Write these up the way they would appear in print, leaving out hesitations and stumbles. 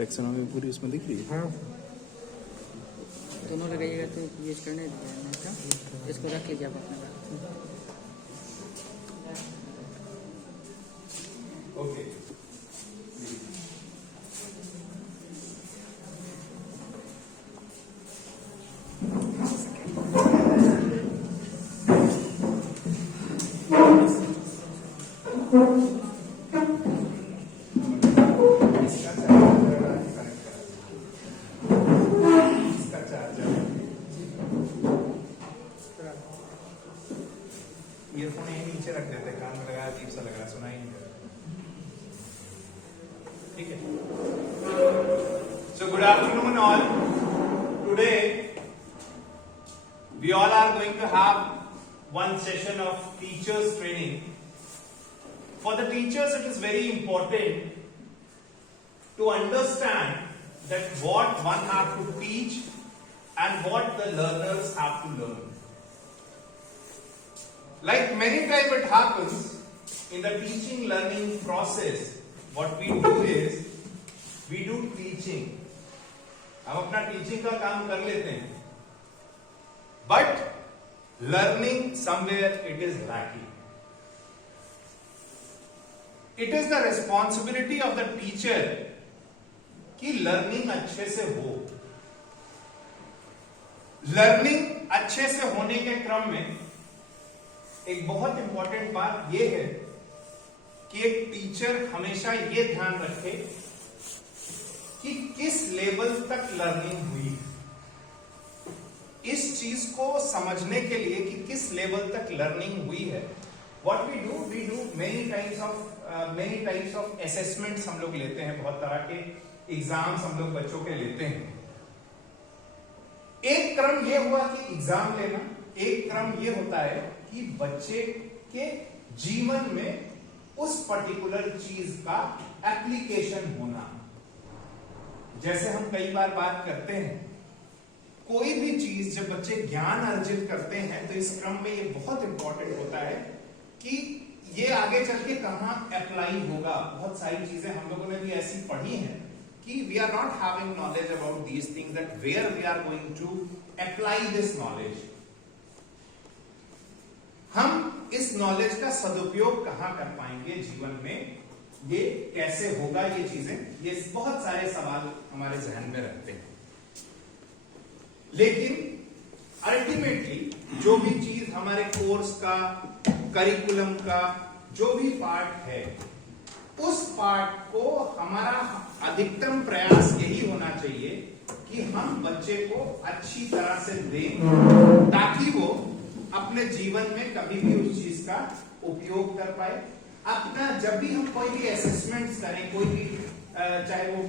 Taxonomy पूरी उसमें दिख रही है। हाँ दोनों लगाइएगा तो यूज करने दीजिए, इसको रख लीजिए आप अपने पास। ओके ईयरफोन यहीं नीचे रख देते, कान में लगा अजीब सा लग रहा है, सुनाई नहीं दे रहा। ठीक है। So good afternoon all. Today we all are going to have one session of teachers training. For the teachers it is very important to understand that what one have to teach and what the learners have to learn. Like many times it happens in the teaching learning process, what we do is we do teaching. हम अपना teaching का काम कर लेते हैं, but learning somewhere it is lacking. It is the responsibility of the teacher कि learning अच्छे से हो। लर्निंग अच्छे से होने के क्रम में एक बहुत इंपॉर्टेंट बात यह है कि एक टीचर हमेशा ये ध्यान रखे कि किस लेवल तक लर्निंग हुई। इस चीज को समझने के लिए कि किस लेवल तक लर्निंग हुई है, what we do many types of assessments हम लोग लेते हैं, बहुत तरह के एग्जाम्स हम लोग बच्चों के लेते हैं। एक क्रम ये हुआ कि एग्जाम लेना, एक क्रम ये होता है कि बच्चे के जीवन में उस पर्टिकुलर चीज का एप्लीकेशन होना। जैसे हम कई बार बात करते हैं, कोई भी चीज जब बच्चे ज्ञान अर्जित करते हैं तो इस क्रम में ये बहुत इंपॉर्टेंट होता है कि ये आगे चल के कहां अप्लाई होगा। बहुत सारी चीजें हम लोगों ने भी ऐसी पढ़ी हैं कि we are not having knowledge about these things, that where we are going to apply this knowledge. हम इस नॉलेज का सदुपयोग कहां कर पाएंगे जीवन में, ये कैसे होगा, ये चीजें, ये बहुत सारे सवाल हमारे जहन में रखते हैं। लेकिन अल्टीमेटली जो भी चीज हमारे कोर्स का, करिकुलम का जो भी पार्ट है, उस पार्ट को हमारा अधिकतम प्रयास यही होना चाहिए कि हम बच्चे को अच्छी तरह से दें ताकि वो अपने जीवन में कभी भी उस चीज का उपयोग कर पाए। अपना जब भी हम कोई भी असेसमेंट्स करें, कोई भी चाहे वो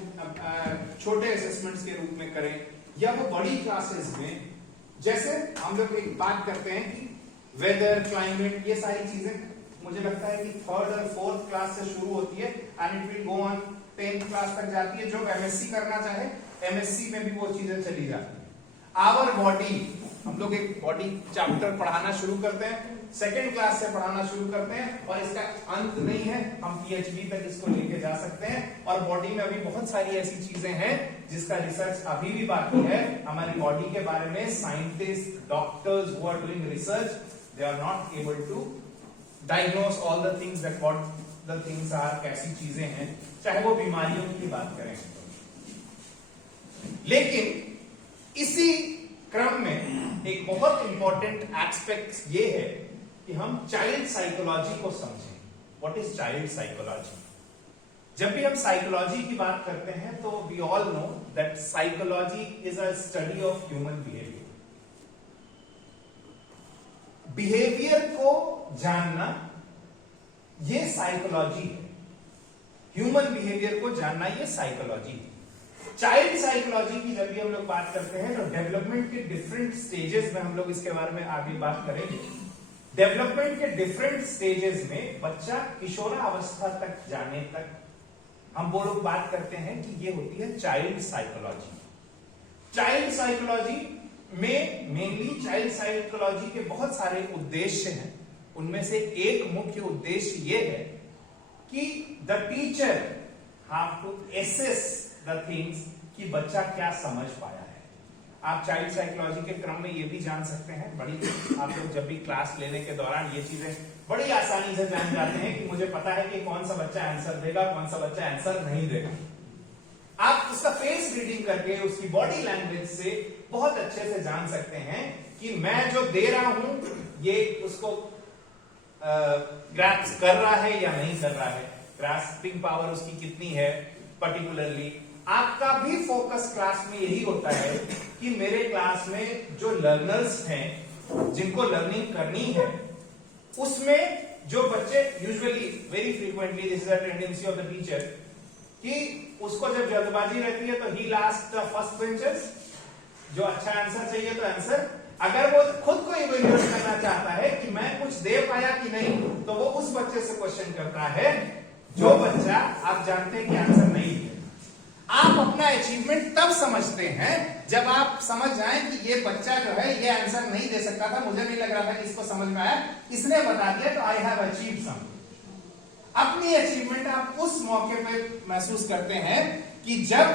छोटे असेसमेंट्स के रूप में करें या वो बड़ी क्लासेस में, जैसे हम लोग एक बात करते हैं कि वेदर, क्लाइमेट, ये सारी चीजें मुझे लगता है कि 3rd और 4th क्लास से शुरू होती है and it will go on 10th class तक जाती है। जो एमएससी करना चाहे एमएससी में भी वो चीजें चली जाती है। आवर बॉडी, हम लोग एक बॉडी चैप्टर पढ़ाना शुरू करते हैं, 2nd क्लास से पढ़ाना शुरू करते हैं और इसका अंत नहीं है, हम पीएचडी तक इसको लेके जा सकते हैं। और बॉडी में अभी बहुत सारी ऐसी चीजें हैं जिसका रिसर्च अभी भी बाकी है। हमारी बॉडी के बारे में scientist, doctors who are doing research, they are not able to diagnose all the things that what the things are, कैसी चीजें हैं, चाहे वो बीमारियों की बात करें। लेकिन इसी क्रम में एक बहुत इंपॉर्टेंट एस्पेक्ट ये है कि हम चाइल्ड साइकोलॉजी को समझें। What is child psychology? जब भी हम साइकोलॉजी की बात करते हैं तो we all know that psychology is a study of human behaviour. Behaviour को जानना ये साइकोलॉजी है, ह्यूमन बिहेवियर को जानना ये साइकोलॉजी है। चाइल्ड साइकोलॉजी की जब भी हम लोग बात करते हैं तो डेवलपमेंट के डिफरेंट स्टेजेस में हम लोग इसके बारे में आगे बात करेंगे। डेवलपमेंट के डिफरेंट स्टेजेस में बच्चा किशोरावस्था तक जाने तक हम वो लोग बात करते हैं कि ये होती है चाइल्ड साइकोलॉजी। चाइल्ड साइकोलॉजी में मेनली चाइल्ड साइकोलॉजी के बहुत सारे उद्देश्य हैं। उनमें से एक मुख्य उद्देश्य ये है कि the teacher have to assess the things कि बच्चा क्या समझ पाया है। आप चाइल्ड साइकोलॉजी के क्रम में ये भी जान सकते हैं, बड़ी आप लोग जब भी क्लास लेने के दौरान ये चीजें बड़ी आसानी से जान जाते हैं कि मुझे पता है कि कौन सा बच्चा आंसर देगा, कौन सा बच्चा आंसर नहीं देगा। आप उसका फेस रीडिंग करके, उसकी बॉडी लैंग्वेज से बहुत अच्छे से जान सकते हैं कि मैं जो दे रहा हूं ये उसको ग्रैस्प कर रहा है या नहीं कर रहा है, ग्रास्पिंग पावर उसकी कितनी है। पर्टिकुलरली आपका भी फोकस क्लास में यही होता है कि मेरे क्लास में जो लर्नर्स हैं, जिनको लर्निंग करनी है, उसमें जो बच्चे usually very frequently this is a tendency of the teacher कि उसको जब जल्दबाजी रहती है तो ही लास्ट द फर्स्ट बेंचर्स, जो अच्छा आंसर चाहिए तो आंसर, अगर वो खुद को इवेल्युएट करना चाहता है कि मैं कुछ दे पाया कि नहीं, तो वो उस बच्चे से क्वेश्चन करता है जो बच्चा आप जानते हैं कि आंसर नहीं है। आप अपना अचीवमेंट तब समझते हैं जब आप समझ जाएं कि ये बच्चा जो है ये आंसर नहीं दे सकता था, मुझे नहीं लग रहा था कि इसको समझ में आया, इसने बता दिया तो आई हैव अचीव्ड समथिंग। अपनी अचीवमेंट आप उस मौके पे महसूस करते हैं कि जब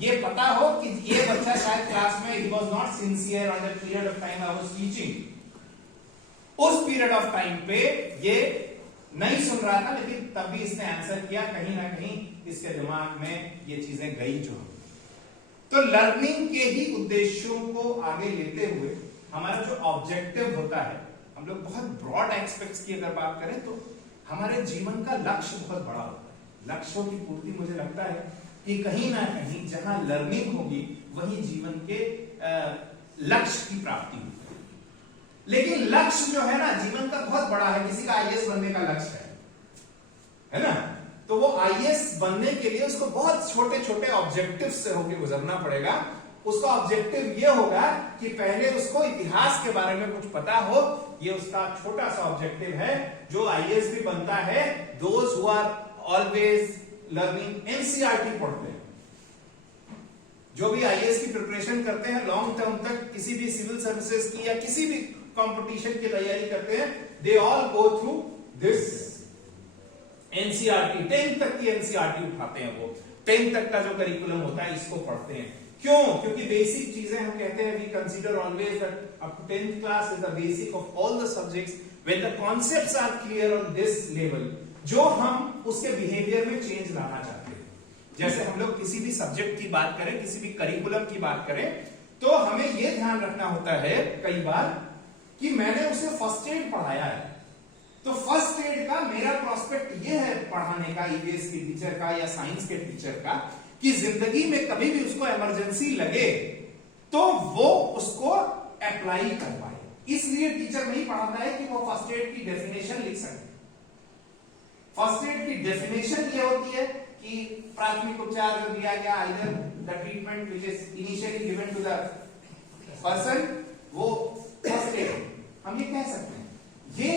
ये पता हो कि ये बच्चा शायद क्लास में he was not sincere on the period of time I was teaching. उस पीरियड ऑफ टाइम पे ये नहीं सुन रहा था, लेकिन तब भी इसने आंसर किया, कहीं ना कहीं इसके दिमाग में ये चीजें गई जो। तो लर्निंग के ही उद्देश्यों को आगे लेते हुए हमारा जो ऑब्जेक्टिव होता है, हम लोग बहुत ब्रॉड एस्पेक्ट्स की अगर बात करें तो हमारे जीवन का लक्ष्य बहुत बड़ा होता है। लक्ष्यों की पूर्ति मुझे लगता है कि कहीं ना कहीं जहां लर्निंग होगी वही जीवन के लक्ष्य की प्राप्ति होगी। लेकिन लक्ष्य जो है ना जीवन का बहुत बड़ा है। किसी का आईएएस बनने का लक्ष्य है ना, तो वो आईएएस बनने के लिए उसको बहुत छोटे छोटे ऑब्जेक्टिव से होकर गुजरना पड़ेगा। उसका ऑब्जेक्टिव ये होगा कि पहले उसको इतिहास के बारे में कुछ पता हो, ये उसका छोटा सा ऑब्जेक्टिव है। जो आईएएस भी बनता है, those who are always learning NCERT पढ़ते हैं, जो भी आईएएस की प्रिपरेशन करते हैं लॉन्ग टर्म तक, किसी भी सिविल सर्विसेज की या किसी भी कंपटीशन की तैयारी करते हैं, they all go through this NCERT. 10th तक की एनसीईआरटी उठाते हैं वो, 10th तक का जो करिकुलम होता है इसको पढ़ते हैं। क्यों? क्योंकि बेसिक चीजें हम कहते हैं, we consider always that up to 10th class is the basic of all the subjects. When the concepts are clear on this level, जो हम उसके बिहेवियर में चेंज लाना चाहते हैं, जैसे हम लोग किसी भी सब्जेक्ट की बात करें, किसी भी करिकुलम की बात करें, तो हमें यह ध्यान रखना होता है कई बार कि मैंने उसे फर्स्ट एड पढ़ाया है, तो फर्स्ट एड का मेरा प्रोस्पेक्ट ये है पढ़ाने का, ईवीएस के टीचर का या साइंस के टीचर का, कि जिंदगी में कभी भी उसको इमरजेंसी लगे तो वो उसको अप्लाई कर पाए। इसलिए टीचर नहीं पढ़ाता है कि वो फर्स्ट एड की डेफिनेशन लिख सके। फर्स्ट एड की डेफिनेशन ये होती है कि प्राथमिक उपचार जो दिया गया, either the treatment which is initially given to the person, वो फर्स्ट एड हम ये कह सकते हैं। ये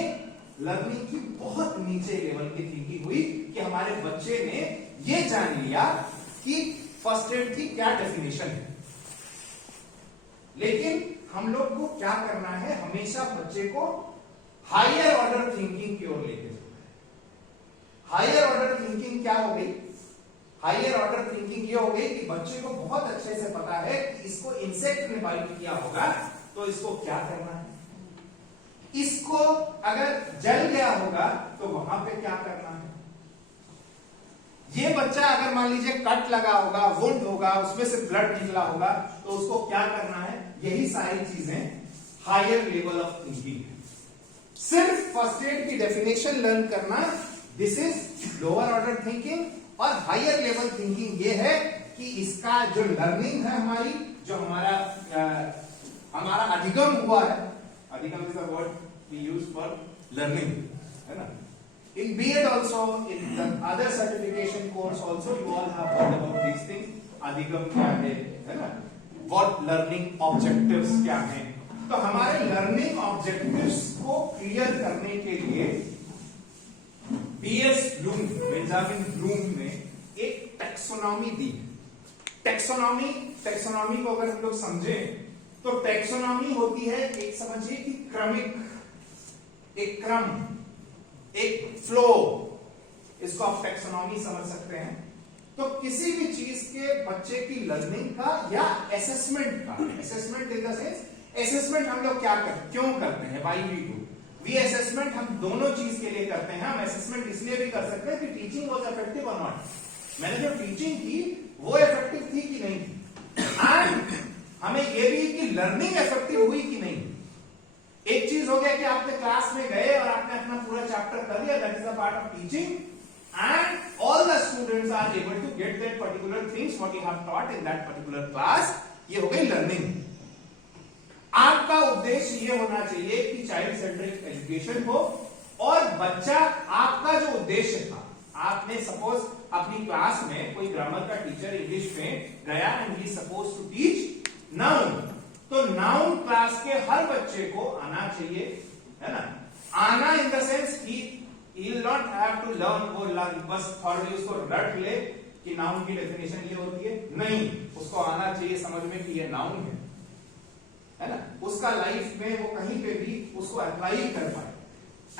लर्निंग की बहुत नीचे लेवल की थिंकिंग हुई कि हमारे बच्चे ने ये जान लिया कि फर्स्ट एड की क्या डेफिनेशन है। लेकिन हम लोग को क्या करना है, हमेशा बच्चे को हायर ऑर्डर थिंकिंग की ओर लेके जाना है। हायर ऑर्डर थिंकिंग क्या हो गई? हायर ऑर्डर थिंकिंग ये हो गई कि बच्चे को बहुत अच्छे से पता है कि इसको इंसेक्ट ने बाइट किया होगा तो इसको क्या करना है, इसको अगर जल गया होगा तो वहां पे क्या करना है। ये बच्चा अगर मान लीजिए कट लगा होगा, वुंड होगा, उसमें से ब्लड निकला होगा तो उसको क्या करना है। यही सारी चीजें हायर लेवल ऑफ थिंकिंग है। सिर्फ फर्स्ट एड की डेफिनेशन लर्न करना, this is lower order thinking. और हायर लेवल थिंकिंग ये है कि इसका जो लर्निंग है हमारी, जो हमारा अधिगम हुआ है, अधिगम is the word we use for learning, है ना। In B.Ed also, in the other certification course also, you all have heard about these things. अधिगम क्या है ना? What learning objectives क्या हैं? तो हमारे learning objectives को क्लियर करने के लिए B.S. Bloom, बेंजामिन ब्लूम ने एक टैक्सोनॉमी दी। टैक्सोनॉमी को अगर हम लोग समझें तो टैक्सोनॉमी होती है एक, समझिए कि क्रमिक, एक क्रम, एक फ्लो, इसको आप टैक्सोनॉमी समझ सकते हैं। तो किसी भी चीज के बच्चे की लर्निंग का या असेसमेंट का, assessment in the sense, assessment हम लोग क्या करते, क्यों करते हैं, why we do we assessment, हम दोनों चीज के लिए करते हैं। हम असेसमेंट इसलिए भी कर सकते हैं कि टीचिंग वाज इफेक्टिव और नॉट, मैंने जो टीचिंग की वो इफेक्टिव थी कि नहीं थी, एंड हमें ये भी कि लर्निंग इफेक्टिव हुई कि नहीं। एक चीज हो गया कि आपने क्लास में गए और आपने अपना पूरा चैप्टर कर लिया, that is a part of teaching, and all the students are able to get that particular things what you have taught in that particular class, ये हो गई लर्निंग। आपका उद्देश्य ये होना चाहिए कि चाइल्ड सेंट्रिक एजुकेशन हो, और बच्चा, आपका जो उद्देश्य था, आपने सपोज अपनी क्लास में कोई ग्रामर का टीचर इंग्लिश में गया and he suppose to teach noun, तो नाउन क्लास के हर बच्चे को आना चाहिए, है ना, आना इन द सेंस कि he will not have to learn वो बस थॉर्मली उसको रट ले कि नाउन की डेफिनेशन ये होती है, नहीं, उसको आना चाहिए समझ में कि ये नाउन है ना, उसका लाइफ में वो कहीं पे भी उसको अप्लाई कर पाए,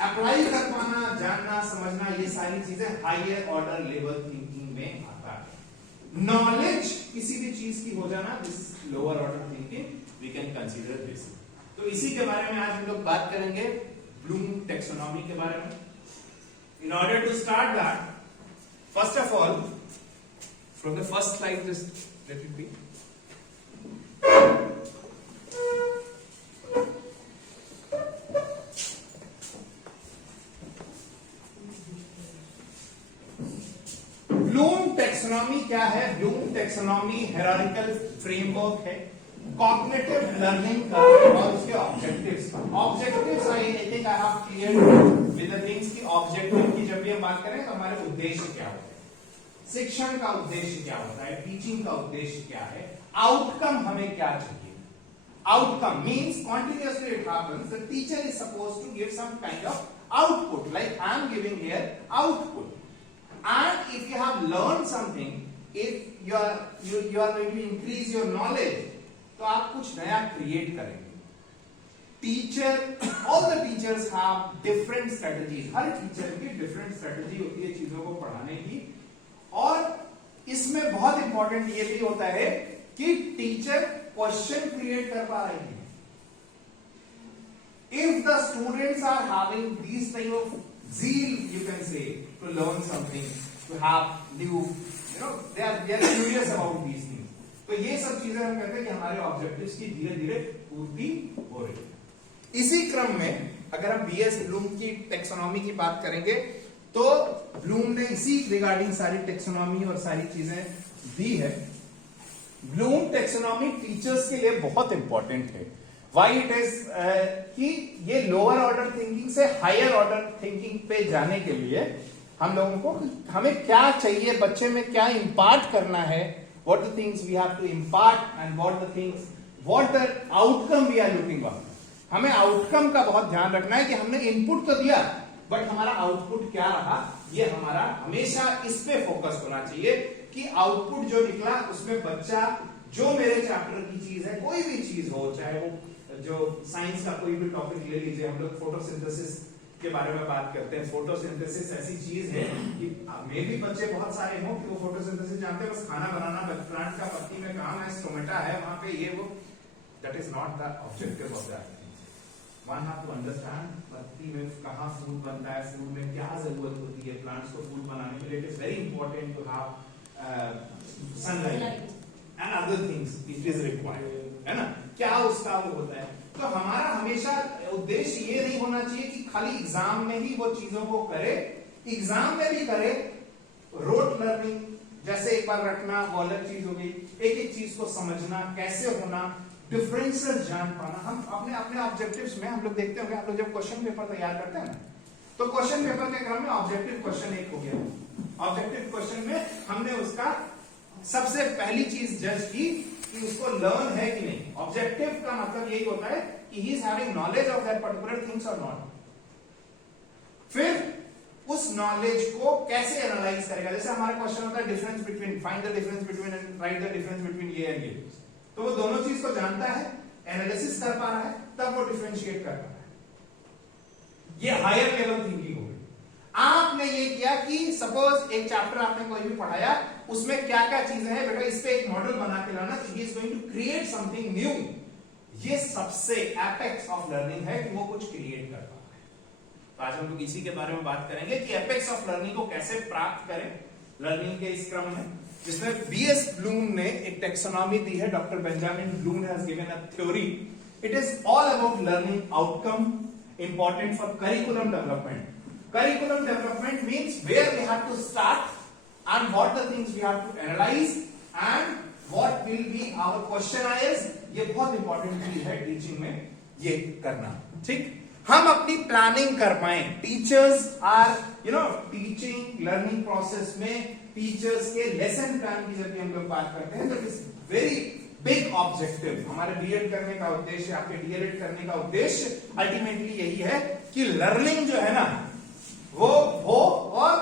अप्लाई कर पाना, जानना, समझना, ये सारी चीजें हायर ऑर्डर लेवल थिंकिंग में आता है। नॉलेज किसी भी चीज की हो जाना, this lower order thinking, we can consider this. तो इसी के बारे में आज हम लोग बात करेंगे, ब्लूम टेक्सोनॉमी के बारे में। In order to start that, first of all, from the first slide, just let it be. Bloom taxonomy क्या है? ब्लूम टेक्सोनॉमी हायरार्किकल फ्रेमवर्क है कॉग्निटिव लर्निंग का और उसके ऑब्जेक्टिव्स का। Objectives I think I have cleared with the things की objective की जब भी हम बात करें तो हमारे उद्देश्य क्या होता है, शिक्षण का उद्देश्य क्या होता है, टीचिंग का उद्देश्य क्या है, आउटकम हमें क्या चाहिए। Outcome means continuously it happens, the teacher is supposed to give some kind of output, like I am giving here output, and if you have learned something, if you are going to increase your knowledge, तो आप कुछ नया create करेंगे। Teacher, all the teachers have different strategies, her teacher की different strategy होती है चीजों को पढ़ाने की, और इसमें बहुत इंपॉर्टेंट ये भी होता है कि टीचर क्वेश्चन क्रिएट कर पा रही है। If the students are having this type of zeal, you can say, to learn something, to have new, they are curious about these things, तो ये सब चीजें हम कहते हैं कि हमारे ऑब्जेक्टिव्स की धीरे धीरे पूर्ति हो रही है। इसी क्रम में अगर हम बीएस ब्लूम की टेक्सोनॉमी की बात करेंगे तो ब्लूम ने इसी रिगार्डिंग सारी टेक्सोनॉमी और सारी चीजें दी है। ब्लूम टेक्सोनॉमी टीचर्स के लिए बहुत इंपॉर्टेंट है। वाई इट इज कि ये लोअर ऑर्डर थिंकिंग से हायर ऑर्डर थिंकिंग पे जाने के लिए हम लोगों को, हमें क्या चाहिए, बच्चे में क्या इंपार्ट करना है, what the things we have to impart and what the outcome we are looking for। हमें आउटकम का बहुत ध्यान रखना है कि हमने इनपुट तो दिया बट हमारा आउटपुट क्या रहा, ये हमारा हमेशा इस पे फोकस होना चाहिए कि आउटपुट जो निकला उसमें बच्चा, जो मेरे चैप्टर की चीज है, कोई भी चीज हो, चाहे वो जो साइंस का कोई भी टॉपिक ले लीजिए, हम लोग फोटोसिंथेसिस के बारे में बात करते हैं। फोटोसिंथेसिस ऐसी चीज है कि मे भी बच्चे बहुत सारे हों कि वो फोटोसिंथेसिस जानते हैं, बस खाना बनाना, प्लांट का पत्ती में काम है, स्टोमेटा है वहां पे, ये वो, that is not the objective of that. One have to understand पत्ती में कहाँ फूड बनता है, फूड में क्या जरूरत होती है, प्लांट्स को फूड बनाने के लिए। It is very important to have sunlight and other things it is required, है ना, क्या उसका वो होता है। तो हमारा हमेशा उद्देश्य ये नहीं होना चाहिए कि खाली एग्जाम में ही वो चीजों को करे, एग्जाम में भी करे, रोट लर्निंग जैसे एक बार रटना वो अलग चीज हो गई, एक एक चीज को समझना, कैसे होना, डिफरेंसेस जान पाना। हम अपने अपने ऑब्जेक्टिव्स में हम लोग देखते होंगे, आप लोग जब क्वेश्चन पेपर तैयार करते हैं ना, तो क्वेश्चन पेपर के क्रम में ऑब्जेक्टिव क्वेश्चन एक हो गया। ऑब्जेक्टिव क्वेश्चन में हमने उसका सबसे पहली चीज जज की कि उसको लर्न है कि नहीं। ऑब्जेक्टिव का मतलब यही होता है कि ही is having knowledge of that particular things और नॉट। फिर उस नॉलेज को कैसे एनालाइज करेगा, जैसे हमारा क्वेश्चन होता है difference between, find the difference between and right the difference between ये एंड ये, तो वो दोनों चीज को जानता है, एनालिसिस कर पा रहा है, तब वो डिफरेंशिएट कर पा रहा है। ये हायर लेवल थिंकिंग हो गई। आपने ये किया कि सपोज एक चैप्टर आपने कोई भी पढ़ाया, उसमें क्या क्या चीजें हैं बेटा, इस पे एक मॉडल बना के लाना, he is going to create something new. ये सबसे एपेक्स ऑफ लर्निंग है कि वो कुछ क्रिएट कर पा रहे हैं। तो आज हम लोग इसी के बारे में बात करेंगे कि एपेक्स ऑफ लर्निंग को कैसे प्राप्त करें लर्निंग के इस क्रम में, जिसमें बीएस ब्लूम ने एक टेक्सोनॉमी दी है। Doctor Benjamin Bloom has given a theory. It is all about learning outcome important for curriculum development. Curriculum development means where we have to start and what the things we have to analyze and what will be our questionnaires। ये बहुत important चीज है teaching में ये करना, ठीक। हम अपनी प्लानिंग कर पाए। Teachers are teaching learning process में टीचर्स के लेसन प्लान की जब भी हम लोग बात करते हैं तो इट्स वेरी बिग ऑब्जेक्टिव। हमारे बीएड करने का उद्देश्य, आपके डीएलएड करने का उद्देश्य अल्टीमेटली यही है कि लर्निंग जो है ना वो हो, और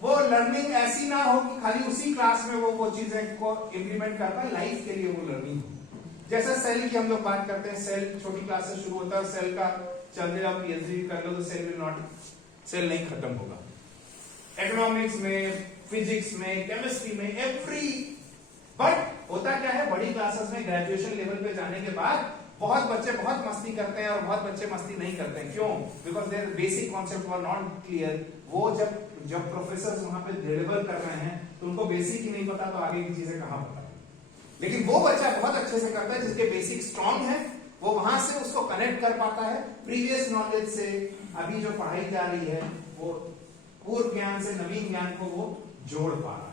वो लर्निंग ऐसी ना हो कि खाली उसी क्लास में वो चीजें को इम्प्लीमेंट कर पाए, लाइफ के लिए वो लर्निंग हो। जैसे सेल की हम लोग बात करते हैं, सेल छोटी क्लास से शुरू होता है, सेल का चल रहा पीएचडी कर लो तो सेल नहीं खत्म होगा। इकोनॉमिक्स में, फिजिक्स में, केमिस्ट्री में, एवरी, बट होता क्या है बड़ी क्लासेस में ग्रेजुएशन लेवल पे जाने के बाद बहुत बच्चे बहुत मस्ती करते हैं और बहुत बच्चे मस्ती नहीं करते हैं। क्यों? Because their basic concept were not clear. वो जब प्रोफेसर वहां पे डिलीवर कर रहे हैं तो उनको बेसिक ही नहीं पता, तो आगे की चीजें कहां पता। लेकिन वो बच्चा बहुत अच्छे से करता है जिसके बेसिक स्ट्रांग है, वो वहां से उसको कनेक्ट कर पाता है प्रीवियस नॉलेज से। अभी जो पढ़ाई जा रही है वो पूर्व ज्ञान से नवीन ज्ञान को वो जोड़ पा रहा है।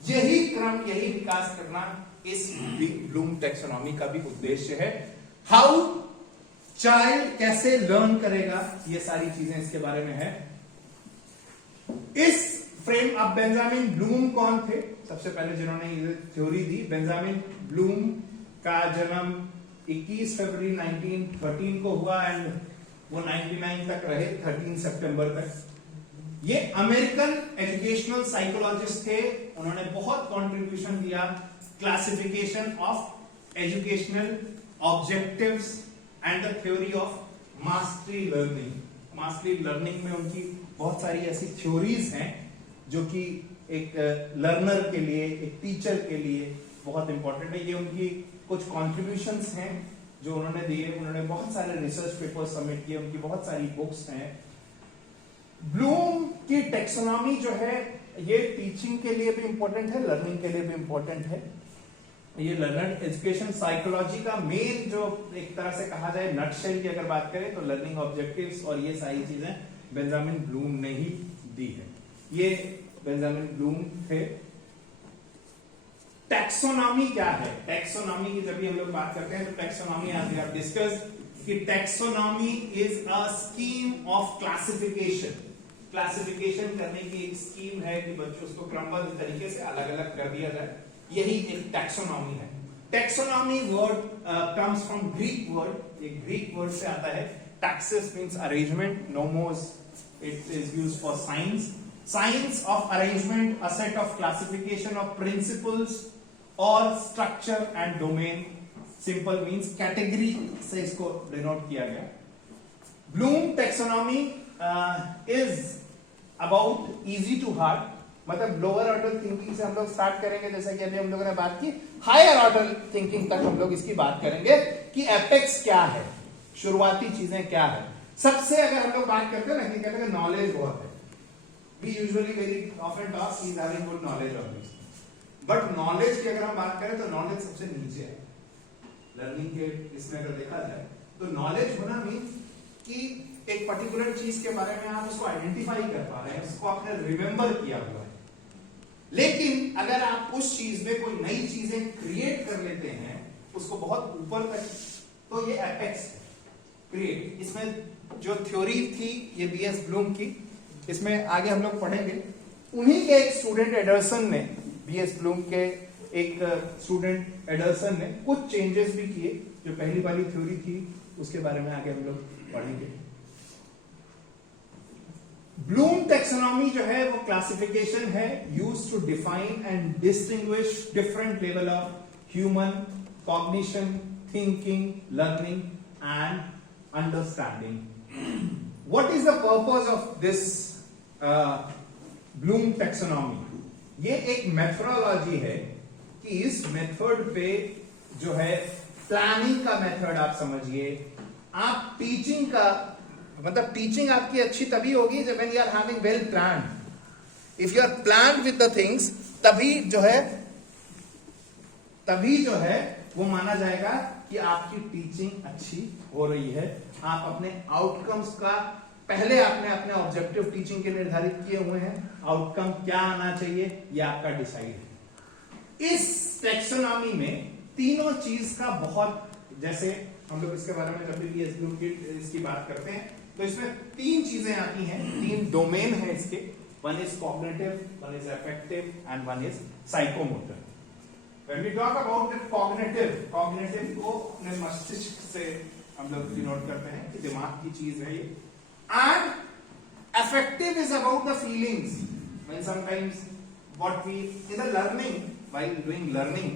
यही क्रम, यही विकास करना इस ब्लूम टेक्सोनॉमी का भी उद्देश्य है। हाउ चाइल्ड कैसे लर्न करेगा, ये सारी चीजें इसके बारे में है। इस फ्रेम, अब बेंजामिन ब्लूम कौन थे? सबसे पहले जिन्होंने ये थ्योरी दी, बेंजामिन ब्लूम का जन्म 21 फरवरी 1913 को हुआ एंड वो 99 तक रहे, 13 सितंबर तक। ये अमेरिकन एजुकेशनल साइकोलॉजिस्ट थे। उन्होंने बहुत कंट्रीब्यूशन दिया classification of educational objectives and the theory of mastery learning. Mastery learning में उनकी बहुत सारी ऐसी थ्योरीज हैं जो कि एक लर्नर के लिए, एक टीचर के लिए बहुत इंपॉर्टेंट है। ये उनकी कुछ कॉन्ट्रीब्यूशंस हैं जो उन्होंने दिए। उन्होंने बहुत सारे रिसर्च पेपर सबमिट किए, उनकी बहुत सारी बुक्स हैं। ब्लूम की टेक्सोनॉमी जो है ये टीचिंग के लिए भी इंपॉर्टेंट है, लर्निंग के लिए भी इंपॉर्टेंट है। ये लर्नर एजुकेशन साइकोलॉजी का मेन, जो एक तरह से कहा जाए नटशेल की अगर बात करें, तो लर्निंग ऑब्जेक्टिव्स और ये सारी चीजें बेंजामिन ब्लूम ने ही दी है। ये बेंजामिन ब्लूम थे। टैक्सोनॉमी क्या है? टैक्सोनॉमी की जब भी हम लोग बात करते हैं तो टैक्सोनॉमी आज वी हैव डिस्कस्ड कि taxonomy is a scheme of classification. Classification करने की एक स्कीम है कि बच्चों उसको क्रमबद्ध तरीके से अलग अलग कर दिया जाए, यही एक टैक्सोनॉमी है। Taxonomy word comes from Greek word, ये ग्रीक वर्ड से आता है। Taxes means arrangement, nomos it is used for science. Science of arrangement, a set of classification of principles और structure and domain. Simple means category से इसको denote किया गया। Bloom taxonomy is about easy to hard, मतलब lower order thinking से हम लोग start करेंगे, जैसा कि अभी हम लोगों ने बात की। हायर ऑर्डर थिंकिंग तक हम लोग इसकी बात करेंगे कि एपेक्स क्या है, शुरुआती चीजें क्या है। सबसे अगर हम लोग बात करते हैं ना कि कहते हैं नॉलेज बहुत है, we usually very often talk he is having good knowledge of this, but knowledge की अगर हम बात करें तो नॉलेज सबसे नीचे है लर्निंग के। इसमें अगर देखा जाए तो नॉलेज होना मीन्स कि एक पर्टिकुलर चीज के बारे में आप उसको आइडेंटिफाई कर पा रहे हैं, उसको आपने रिमेंबर किया हुआ है। लेकिन अगर आप उस चीज में कोई नई चीजें क्रिएट कर लेते हैं उसको बहुत ऊपर तक, तो ये एपेक्स क्रिएट। इसमें जो थ्योरी थी ये बीएस ब्लूम की, इसमें आगे हम लोग पढ़ेंगे। उन्हीं के एक स्टूडेंट एडरसन ने, बीएस ब्लूम के एक स्टूडेंट एडरसन ने कुछ चेंजेस भी किए। जो पहली वाली थ्योरी थी उसके बारे में आगे हम लोग पढ़ेंगे। ब्लूम टैक्सोनॉमी जो है वो क्लासिफिकेशन है used to define and distinguish different level of human cognition, thinking, learning and understanding. What is the purpose of this Bloom taxonomy? ये एक मेथोडोलॉजी है कि इस मेथड पे जो है प्लानिंग का मेथड आप समझिए, आप टीचिंग का मतलब टीचिंग आपकी अच्छी तभी होगी जब when you are having well planned. If you are planned with the things तभी जो है वो माना जाएगा कि आपकी टीचिंग अच्छी हो रही है। आप अपने आउटकम्स का पहले आपने अपने ऑब्जेक्टिव टीचिंग के निर्धारित किए हुए हैं, आउटकम क्या आना चाहिए ये आपका डिसाइड है। इस टैक्सोनॉमी में तीनों चीज का बहुत, जैसे हम लोग इसके बारे में जब भी इसकी बात करते हैं तो इसमें तीन चीजें आती हैं, तीन डोमेन है इसके। One is cognitive, one is affective and one is psychomotor. When we talk about the cognitive को अपने मस्तिष्क से हम लोग डिनोट करते हैं कि दिमाग की चीज है ये। And affective is about the feelings. When sometimes what we in the learning, while doing learning,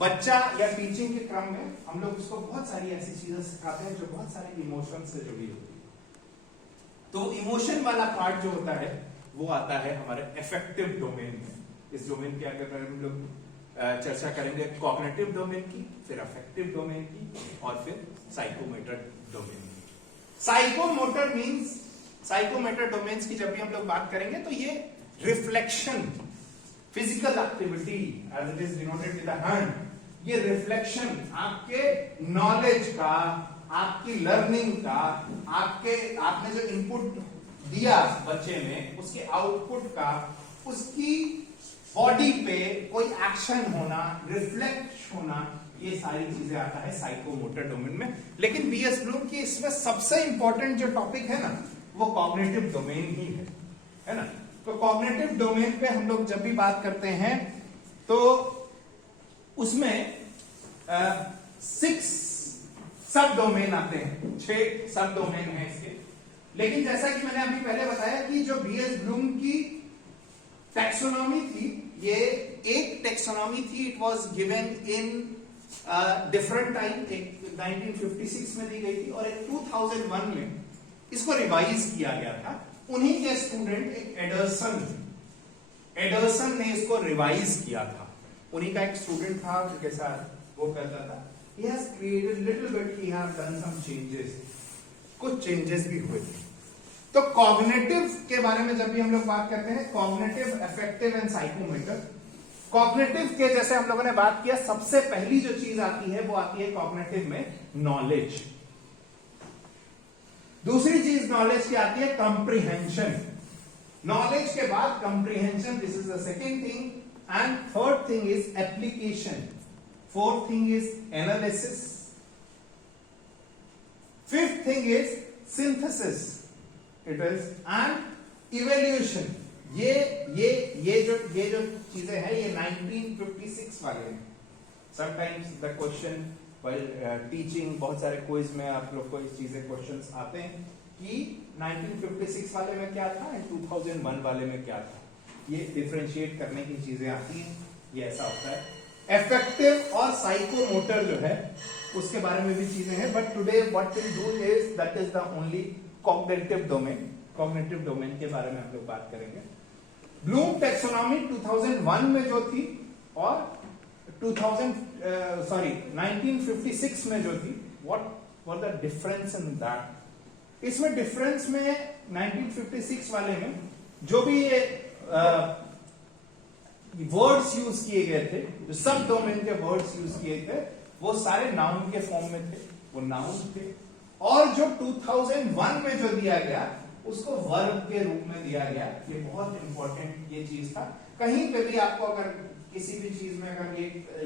बच्चा या टीचिंग के क्रम में हम लोग उसको बहुत सारी ऐसी चीजें सिखाते हैं जो बहुत सारे इमोशन से जुड़ी होती है। तो इमोशन वाला पार्ट जो होता है वो आता है हमारे अफेक्टिव डोमेन में। इस डोमेन के अगर हम लोग चर्चा करेंगे कॉग्निटिव डोमेन की, फिर अफेक्टिव डोमेन की और फिर साइकोमोटर डोमेन की। साइकोमोटर मींस, साइकोमोटर डोमेन्स की जब भी हम लोग बात करेंगे तो ये reflection, physical activity as it is denoted with the hand, ये रिफ्लेक्शन आपके नॉलेज का, आपकी लर्निंग का, आपने जो इनपुट दिया बच्चे में उसके आउटपुट का, उसकी बॉडी पे कोई एक्शन होना, रिफ्लेक्ट होना, ये सारी चीजें आता है साइकोमोटर डोमेन में। लेकिन बीएस ब्लूम की इसमें सबसे इंपॉर्टेंट जो टॉपिक है ना वो कॉग्निटिव डोमेन ही है ना। तो कॉग्निटिव डोमेन पे हम लोग जब भी बात करते हैं तो उसमें 6 सब डोमेन आते हैं, 6 सब डोमेन है इसके। लेकिन जैसा कि मैंने अभी पहले बताया कि जो बीएस ब्लूम की टैक्सोनॉमी थी, ये एक टैक्सोनॉमी थी, it was given in different time. एक 1956 में दी गई थी और एक 2001 में इसको रिवाइज किया गया था। उन्हीं के स्टूडेंट एक एडर्सन ने इसको रिवाइज किया था। उन्हीं का एक स्टूडेंट था जिसके साथ वो करता था। he has created little bit, he have done some changes, कुछ चेंजेस भी हुए थे। तो कॉग्निटिव के बारे में जब भी हम लोग बात करते हैं, cognitive, affective and psychomotor. Cognitive के जैसे हम लोगों ने बात किया, सबसे पहली जो चीज आती है वो आती है कॉग्निटिव में नॉलेज। दूसरी चीज नॉलेज की आती है कंप्रीहेंशन। नॉलेज के बाद comprehension, this is the second thing. And third thing is application. Fourth thing is analysis. Fifth thing is synthesis it is and evaluation. ये जो चीजें हैं ये 1956 वाले हैं। समटाइम्स द क्वेश्चन टीचिंग, बहुत सारे क्विज में आप लोग को इस चीजें क्वेश्चंस आते हैं कि 1956 वाले में क्या था एंड 2001 वाले में क्या था। ये डिफरेंशिएट करने की चीजें आती हैं, ये ऐसा होता है। इफेक्टिव और साइकोमोटर जो है उसके बारे में भी चीजें हैं, but today what will do is that is the only cognitive domain. Cognitive domain के बारे में हम लोग बात करेंगे। ब्लूम टैक्सोनॉमी 2001 में जो थी और 1956 में जो थी, what were the difference in that. इसमें डिफरेंस में 1956 वाले में जो भी ये वर्ड्स यूज किए गए थे, जो सब डोमेन के वर्ड्स यूज किए थे, वो सारे नाउन के फॉर्म में थे, वो नाउन थे। और जो 2001 में जो दिया गया उसको वर्ब के रूप में दिया गया। ये बहुत इंपॉर्टेंट ये चीज था। कहीं पे भी आपको अगर किसी भी चीज में अगर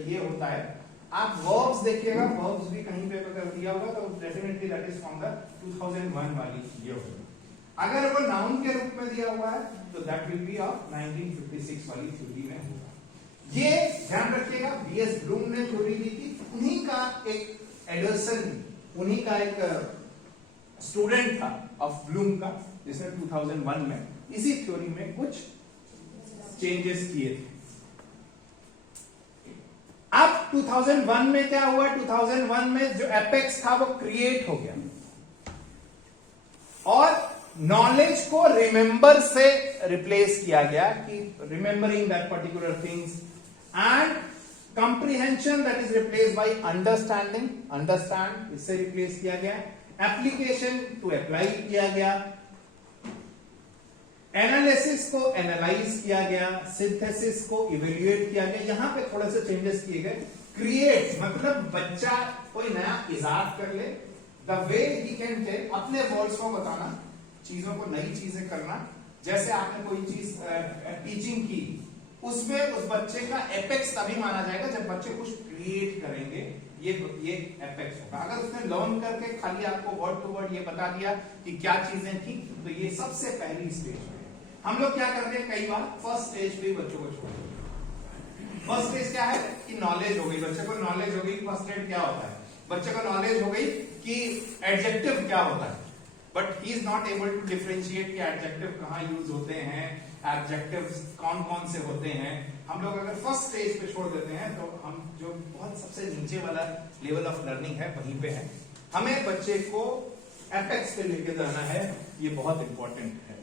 ये होता है, आप वर्ब्स देखिएगा, वर्ब्स भी कहीं पे अगर दिया होगा तो definitely that is from the 2001 वाली ये होगा। अगर वो नाउन के रूप में दिया हुआ है तो दैट विल बी ऑफ 1956 वाली थ्योरी में होगा। ये ध्यान रखिएगा, बीएस ब्लूम ने थ्योरी दी थी, उन्हीं का एक एडर्सन, उन्हीं का एक स्टूडेंट था ऑफ ब्लूम का, जिसने 2001 में इसी थ्योरी में कुछ चेंजेस किए थे। अब 2001 में क्या हुआ, 2001 में जो एपेक्स था वो क्रिएट हो गया और नॉलेज को रिमेंबर से रिप्लेस किया गया कि remembering that particular things, and comprehension that is replace by understanding, understand इससे रिप्लेस किया गया, एप्लीकेशन टू अप्लाई किया गया, एनालिसिस को एनालाइज किया गया, सिंथेसिस को इवेल्युएट किया गया। यहां पे थोड़े से चेंजेस किए गए। क्रिएट मतलब बच्चा कोई नया इजाद कर ले, the way he can tell, अपने वर्ड्स को बताना, चीजों को नई चीजें करना। जैसे आपने कोई चीज टीचिंग की, उसमें उस बच्चे का एपेक्स तभी माना जाएगा जब बच्चे कुछ क्रिएट करेंगे, ये एपेक्स होगा। अगर उसने लर्न करके खाली आपको वर्ड टू वर्ड ये बता दिया कि क्या चीजें थी, तो ये सबसे पहली स्टेज है। हम लोग क्या करते हैं कई बार, फर्स्ट स्टेज पे बच्चों को छोड़ देते। फर्स्ट स्टेज क्या है कि नॉलेज हो गई, बच्चे को नॉलेज हो गई फर्स्ट एड क्या होता है, बच्चे को नॉलेज हो गई कि एडजेक्टिव क्या होता है, but he is not able to differentiate कि एडजेक्टिव कहां यूज होते हैं, एडजेक्टिव्स कौन कौन से होते हैं। हम लोग अगर फर्स्ट स्टेज पे छोड़ देते हैं तो हम जो बहुत सबसे नीचे वाला लेवल ऑफ लर्निंग है वहीं पे है। हमें बच्चे को एपेक्स पे लेके जाना है, ये बहुत इंपॉर्टेंट है।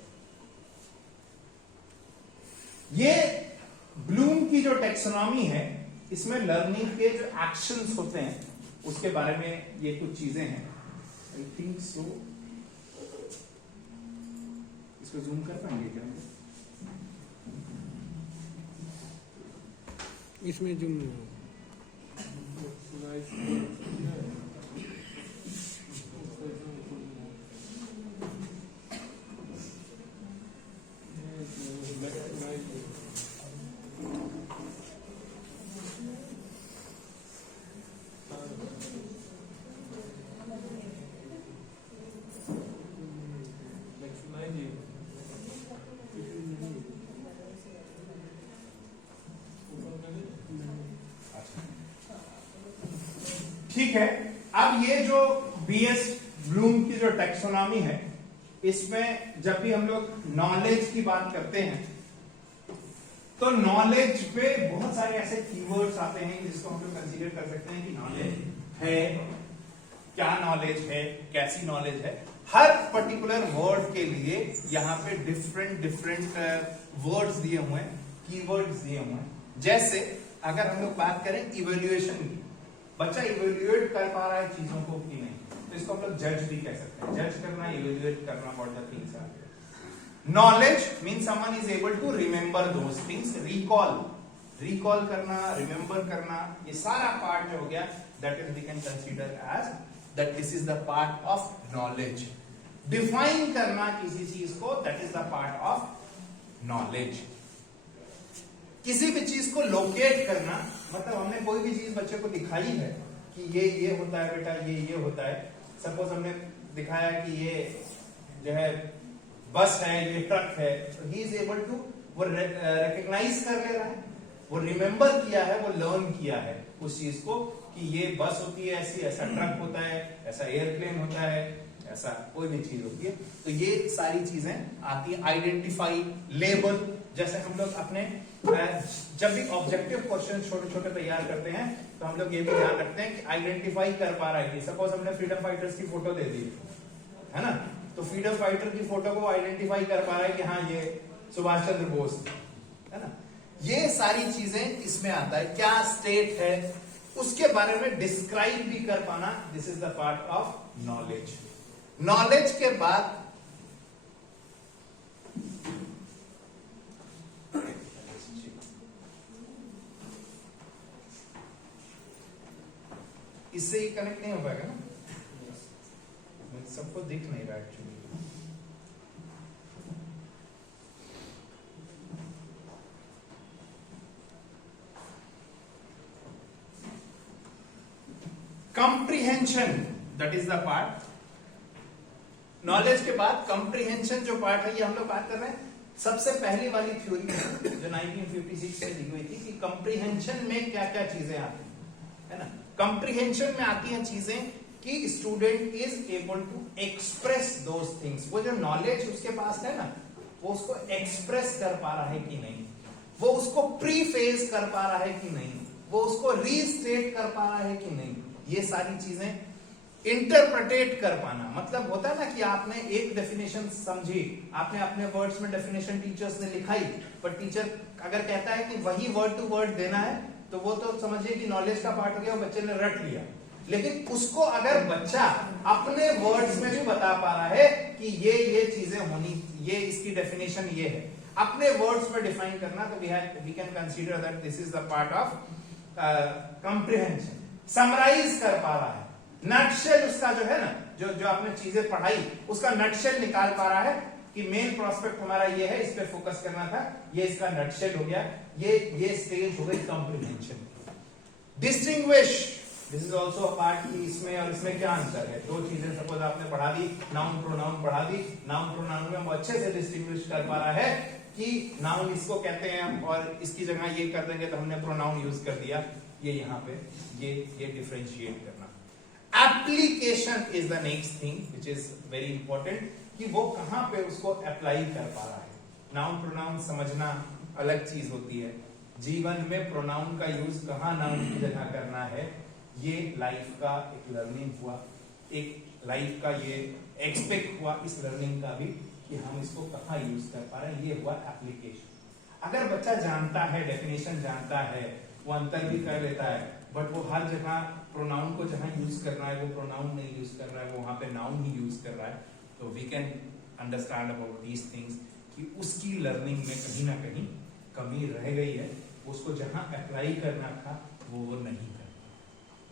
ये ब्लूम की जो टेक्सोनॉमी है, इसमें लर्निंग के जो एक्शंस होते हैं उसके बारे में ये कुछ चीजें हैं। आई थिंक सो, इसको जूम कर पाएंगे क्या? इसमें जूम ठीक है। अब ये जो बीएस ब्लूम की जो टेक्सोनॉमी है, इसमें जब भी हम लोग नॉलेज की बात करते हैं तो नॉलेज पे बहुत सारे ऐसे कीवर्ड्स आते हैं जिसको हम लोग कंसीडर कर सकते हैं कि नॉलेज है, क्या नॉलेज है, कैसी नॉलेज है। हर पर्टिकुलर वर्ड के लिए यहाँ पे डिफरेंट वर्ड्स दिए हुए हैं, कीवर्ड्स दिए हुए हैं। जैसे अगर हम लोग बात करें इवेल्युएशन की, बच्चा इवेल्युएट कर पा रहा है चीजों को कि नहीं, तो इसको हम लोग जज भी कह सकते हैं। जज करना, इवेल्युएट करना, what the things are. Knowledge mean someone is able to remember those things, recall करना, रिमेंबर करना, ये सारा पार्ट जो हो गया, that is we can consider as that this is the part of knowledge. Define करना किसी चीज को, that is the part of knowledge. किसी भी चीज को लोकेट करना, मतलब हमने कोई भी चीज बच्चे को दिखाई है कि ये होता है बेटा, ये होता है। सपोज हमने दिखाया कि ये जो है बस है, ये ट्रक है, तो ही इज एबल टू, वो रिकग्नाइज कर ले रहा है, वो रिमेंबर किया है, वो लर्न किया है उस चीज को कि ये बस होती है ऐसी, ऐसा ट्रक होता है, ऐसा एयरप्लेन होता है, ऐसा कोई भी चीज होती है। तो ये सारी चीजें आती है। आइडेंटिफाई, लेबल, जैसे हम लोग अपने जब भी ऑब्जेक्टिव क्वेश्चन छोटे छोटे तैयार करते हैं तो हम लोग ये भी ध्यान रखते हैं कि आइडेंटिफाई कर पा रहा है कि सपोज हमने फ्रीडम फाइटर्स की फोटो दे दी है ना, तो फ्रीडम फाइटर की फोटो को आइडेंटिफाई कर पा रहा है कि हाँ ये सुभाष चंद्र बोस है ना। ये सारी चीजें इसमें आता है। क्या स्टेट है उसके बारे में डिस्क्राइब भी कर पाना, this is the part of knowledge. Knowledge के बाद इससे ही कनेक्ट नहीं हो पाएगा ना, सबको दिख नहीं रहा actually. Comprehension, that is the part. Knowledge के बाद कंप्रीहेंशन जो पार्ट है, ये हम लोग बात कर रहे हैं सबसे पहली वाली थ्योरी जो 1956 में दी हुई थी कि कंप्रीहेंशन में क्या क्या चीजें आती है ना। कंप्रीहेंशन में आती हैं चीजें कि student is able to express those things. वो जो नॉलेज उसके पास है ना, वो उसको एक्सप्रेस कर पा रहा है कि नहीं, वो उसको प्रीफेस कर पा रहा है कि नहीं, वो उसको रीस्टेट कर पा रहा है कि नहीं। ये सारी चीजें इंटरप्रेटेट कर पाना, मतलब होता है ना कि आपने एक डेफिनेशन समझी, आपने अपने वर्ड्स में डेफिनेशन टीचर्स ने लिखाई, पर टीचर अगर कहता है कि वही वर्ड टू वर्ड देना है तो वो तो समझिए कि नॉलेज का पार्ट हो गया, बच्चे ने रट लिया। लेकिन उसको अगर बच्चा अपने वर्ड्स में भी बता पा रहा है कि ये चीजें होनी, ये इसकी डेफिनेशन ये है, अपने वर्ड्स में डिफाइन करना, तो we can consider that this is the part of comprehension. Summarize कर पा रहा है, नटशेल उसका जो है ना, जो आपने चीजें पढ़ाई उसका नटशेल निकाल पा रहा है कि मेन प्रोस्पेक्ट हमारा ये है, इस पे फोकस करना था, ये इसका नटशेल हो गया, ये स्टेज हो गई comprehension. Distinguish, this is also a part कि इसमें और इसमें क्या अंतर है। दो चीजें सपोज आपने पढ़ा दी, नाउन प्रोनाउन पढ़ा दी, नाउन प्रोनाउन में वो अच्छे से डिस्टिंग्विश कर पा रहा है कि नाउन इसको कहते हैं और इसकी जगह ये कर देंगे तो हमने प्रोनाउन यूज कर दिया, ये यहाँ पे ये डिफरेंशिएट करना। Application is the next thing which is very important, कि वो कहां पे उसको अप्लाई कर पा रहा है। नाउन प्रोनाउन समझना अलग चीज होती है, जीवन में प्रोनाउन का यूज कहां नाउन की जगह करना है, ये लाइफ का एक लर्निंग हुआ, एक लाइफ का ये एक्सपेक्ट हुआ इस लर्निंग का भी कि हम इसको कहां यूज कर पा रहे हैं, ये हुआ एप्लीकेशन। अगर बच्चा जानता है, डेफिनेशन जानता है, वो अंतर भी कर लेता है, बट वो हर जगह प्रोनाउन को जहां यूज करना है वो प्रोनाउन नहीं यूज कर रहा है, वो वहां पे नाउन ही यूज कर रहा है, तो we can understand about these things कि उसकी लर्निंग में कहीं ना कहीं कमी रह गई है, उसको जहां अप्लाई करना था वो नहीं कर।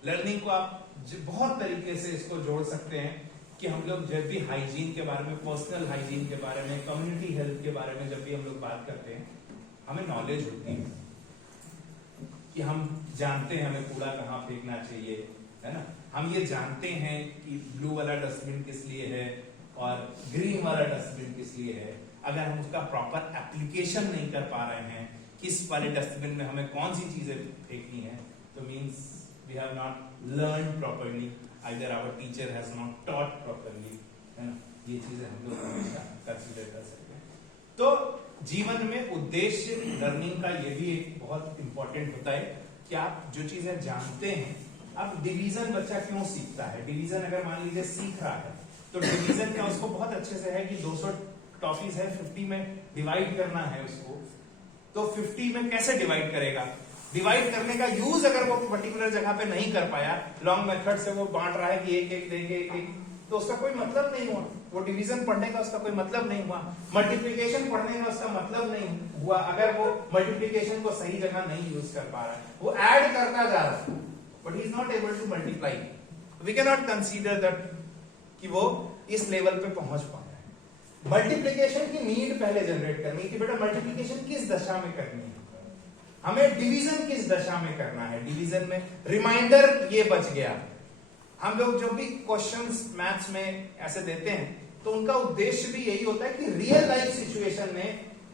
लर्निंग को आप बहुत तरीके से इसको जोड़ सकते हैं कि हम लोग जब भी हाइजीन के बारे में, पर्सनल हाइजीन के बारे में, कम्युनिटी हेल्थ के बारे में जब भी हम लोग बात करते हैं, हमें नॉलेज होती है कि हम जानते हैं हमें कूड़ा कहाँ फेंकना चाहिए, है ना, हम ये जानते हैं कि ब्लू वाला डस्टबिन किस लिए है और ग्रीन वाला डस्टबिन किस लिए है। अगर हम उसका प्रॉपर एप्लीकेशन नहीं कर पा रहे हैं, किस वाले डस्टबिन में हमें कौन सी चीजें फेंकनी है, तो means we have not learn properly, either our teacher has not taught properly, है ना, ये चीजें हम लोग हमेशा कंसीडर कर सकते हैं। तो जीवन में उद्देश्य लर्निंग का ये भी एक बहुत इंपॉर्टेंट होता है कि आप जो चीजें जानते हैं, अब डिवीजन बच्चा क्यों सीखता है, डिवीजन अगर मान लीजिए सीख रहा है तो डिवीजन का उसको बहुत अच्छे से है कि 200 टॉफीज है, 50 में डिवाइड करना है उसको, तो 50 में कैसे डिवाइड करेगा, डिवाइड करने का यूज अगर वो पर्टिकुलर जगह पे नहीं कर पाया, लॉन्ग मेथड से वो बांट रहा है कि एक एक देंगे एक, तो उसका कोई मतलब नहीं हुआ, वो डिवीजन पढ़ने का उसका कोई मतलब नहीं हुआ, मल्टीप्लिकेशन पढ़ने का उसका मतलब नहीं हुआ अगर वो मल्टीप्लिकेशन को सही जगह नहीं यूज कर पा रहा है, वो ऐड करता जा रहा है but he is not able to multiply. We can not consider that कि वो इस लेवल पे पहुंच पा रहा है। मल्टीप्लिकेशन की नीड पहले जनरेट करनी कि बेटा मल्टीप्लिकेशन किस दशा में करनी है, हमें डिवीजन किस दशा में करना है, डिवीजन में रिमाइंडर ये बच गया। हम लोग जब भी क्वेश्चंस मैथ्स में ऐसे देते हैं तो उनका उद्देश्य भी यही होता है कि रियल लाइफ सिचुएशन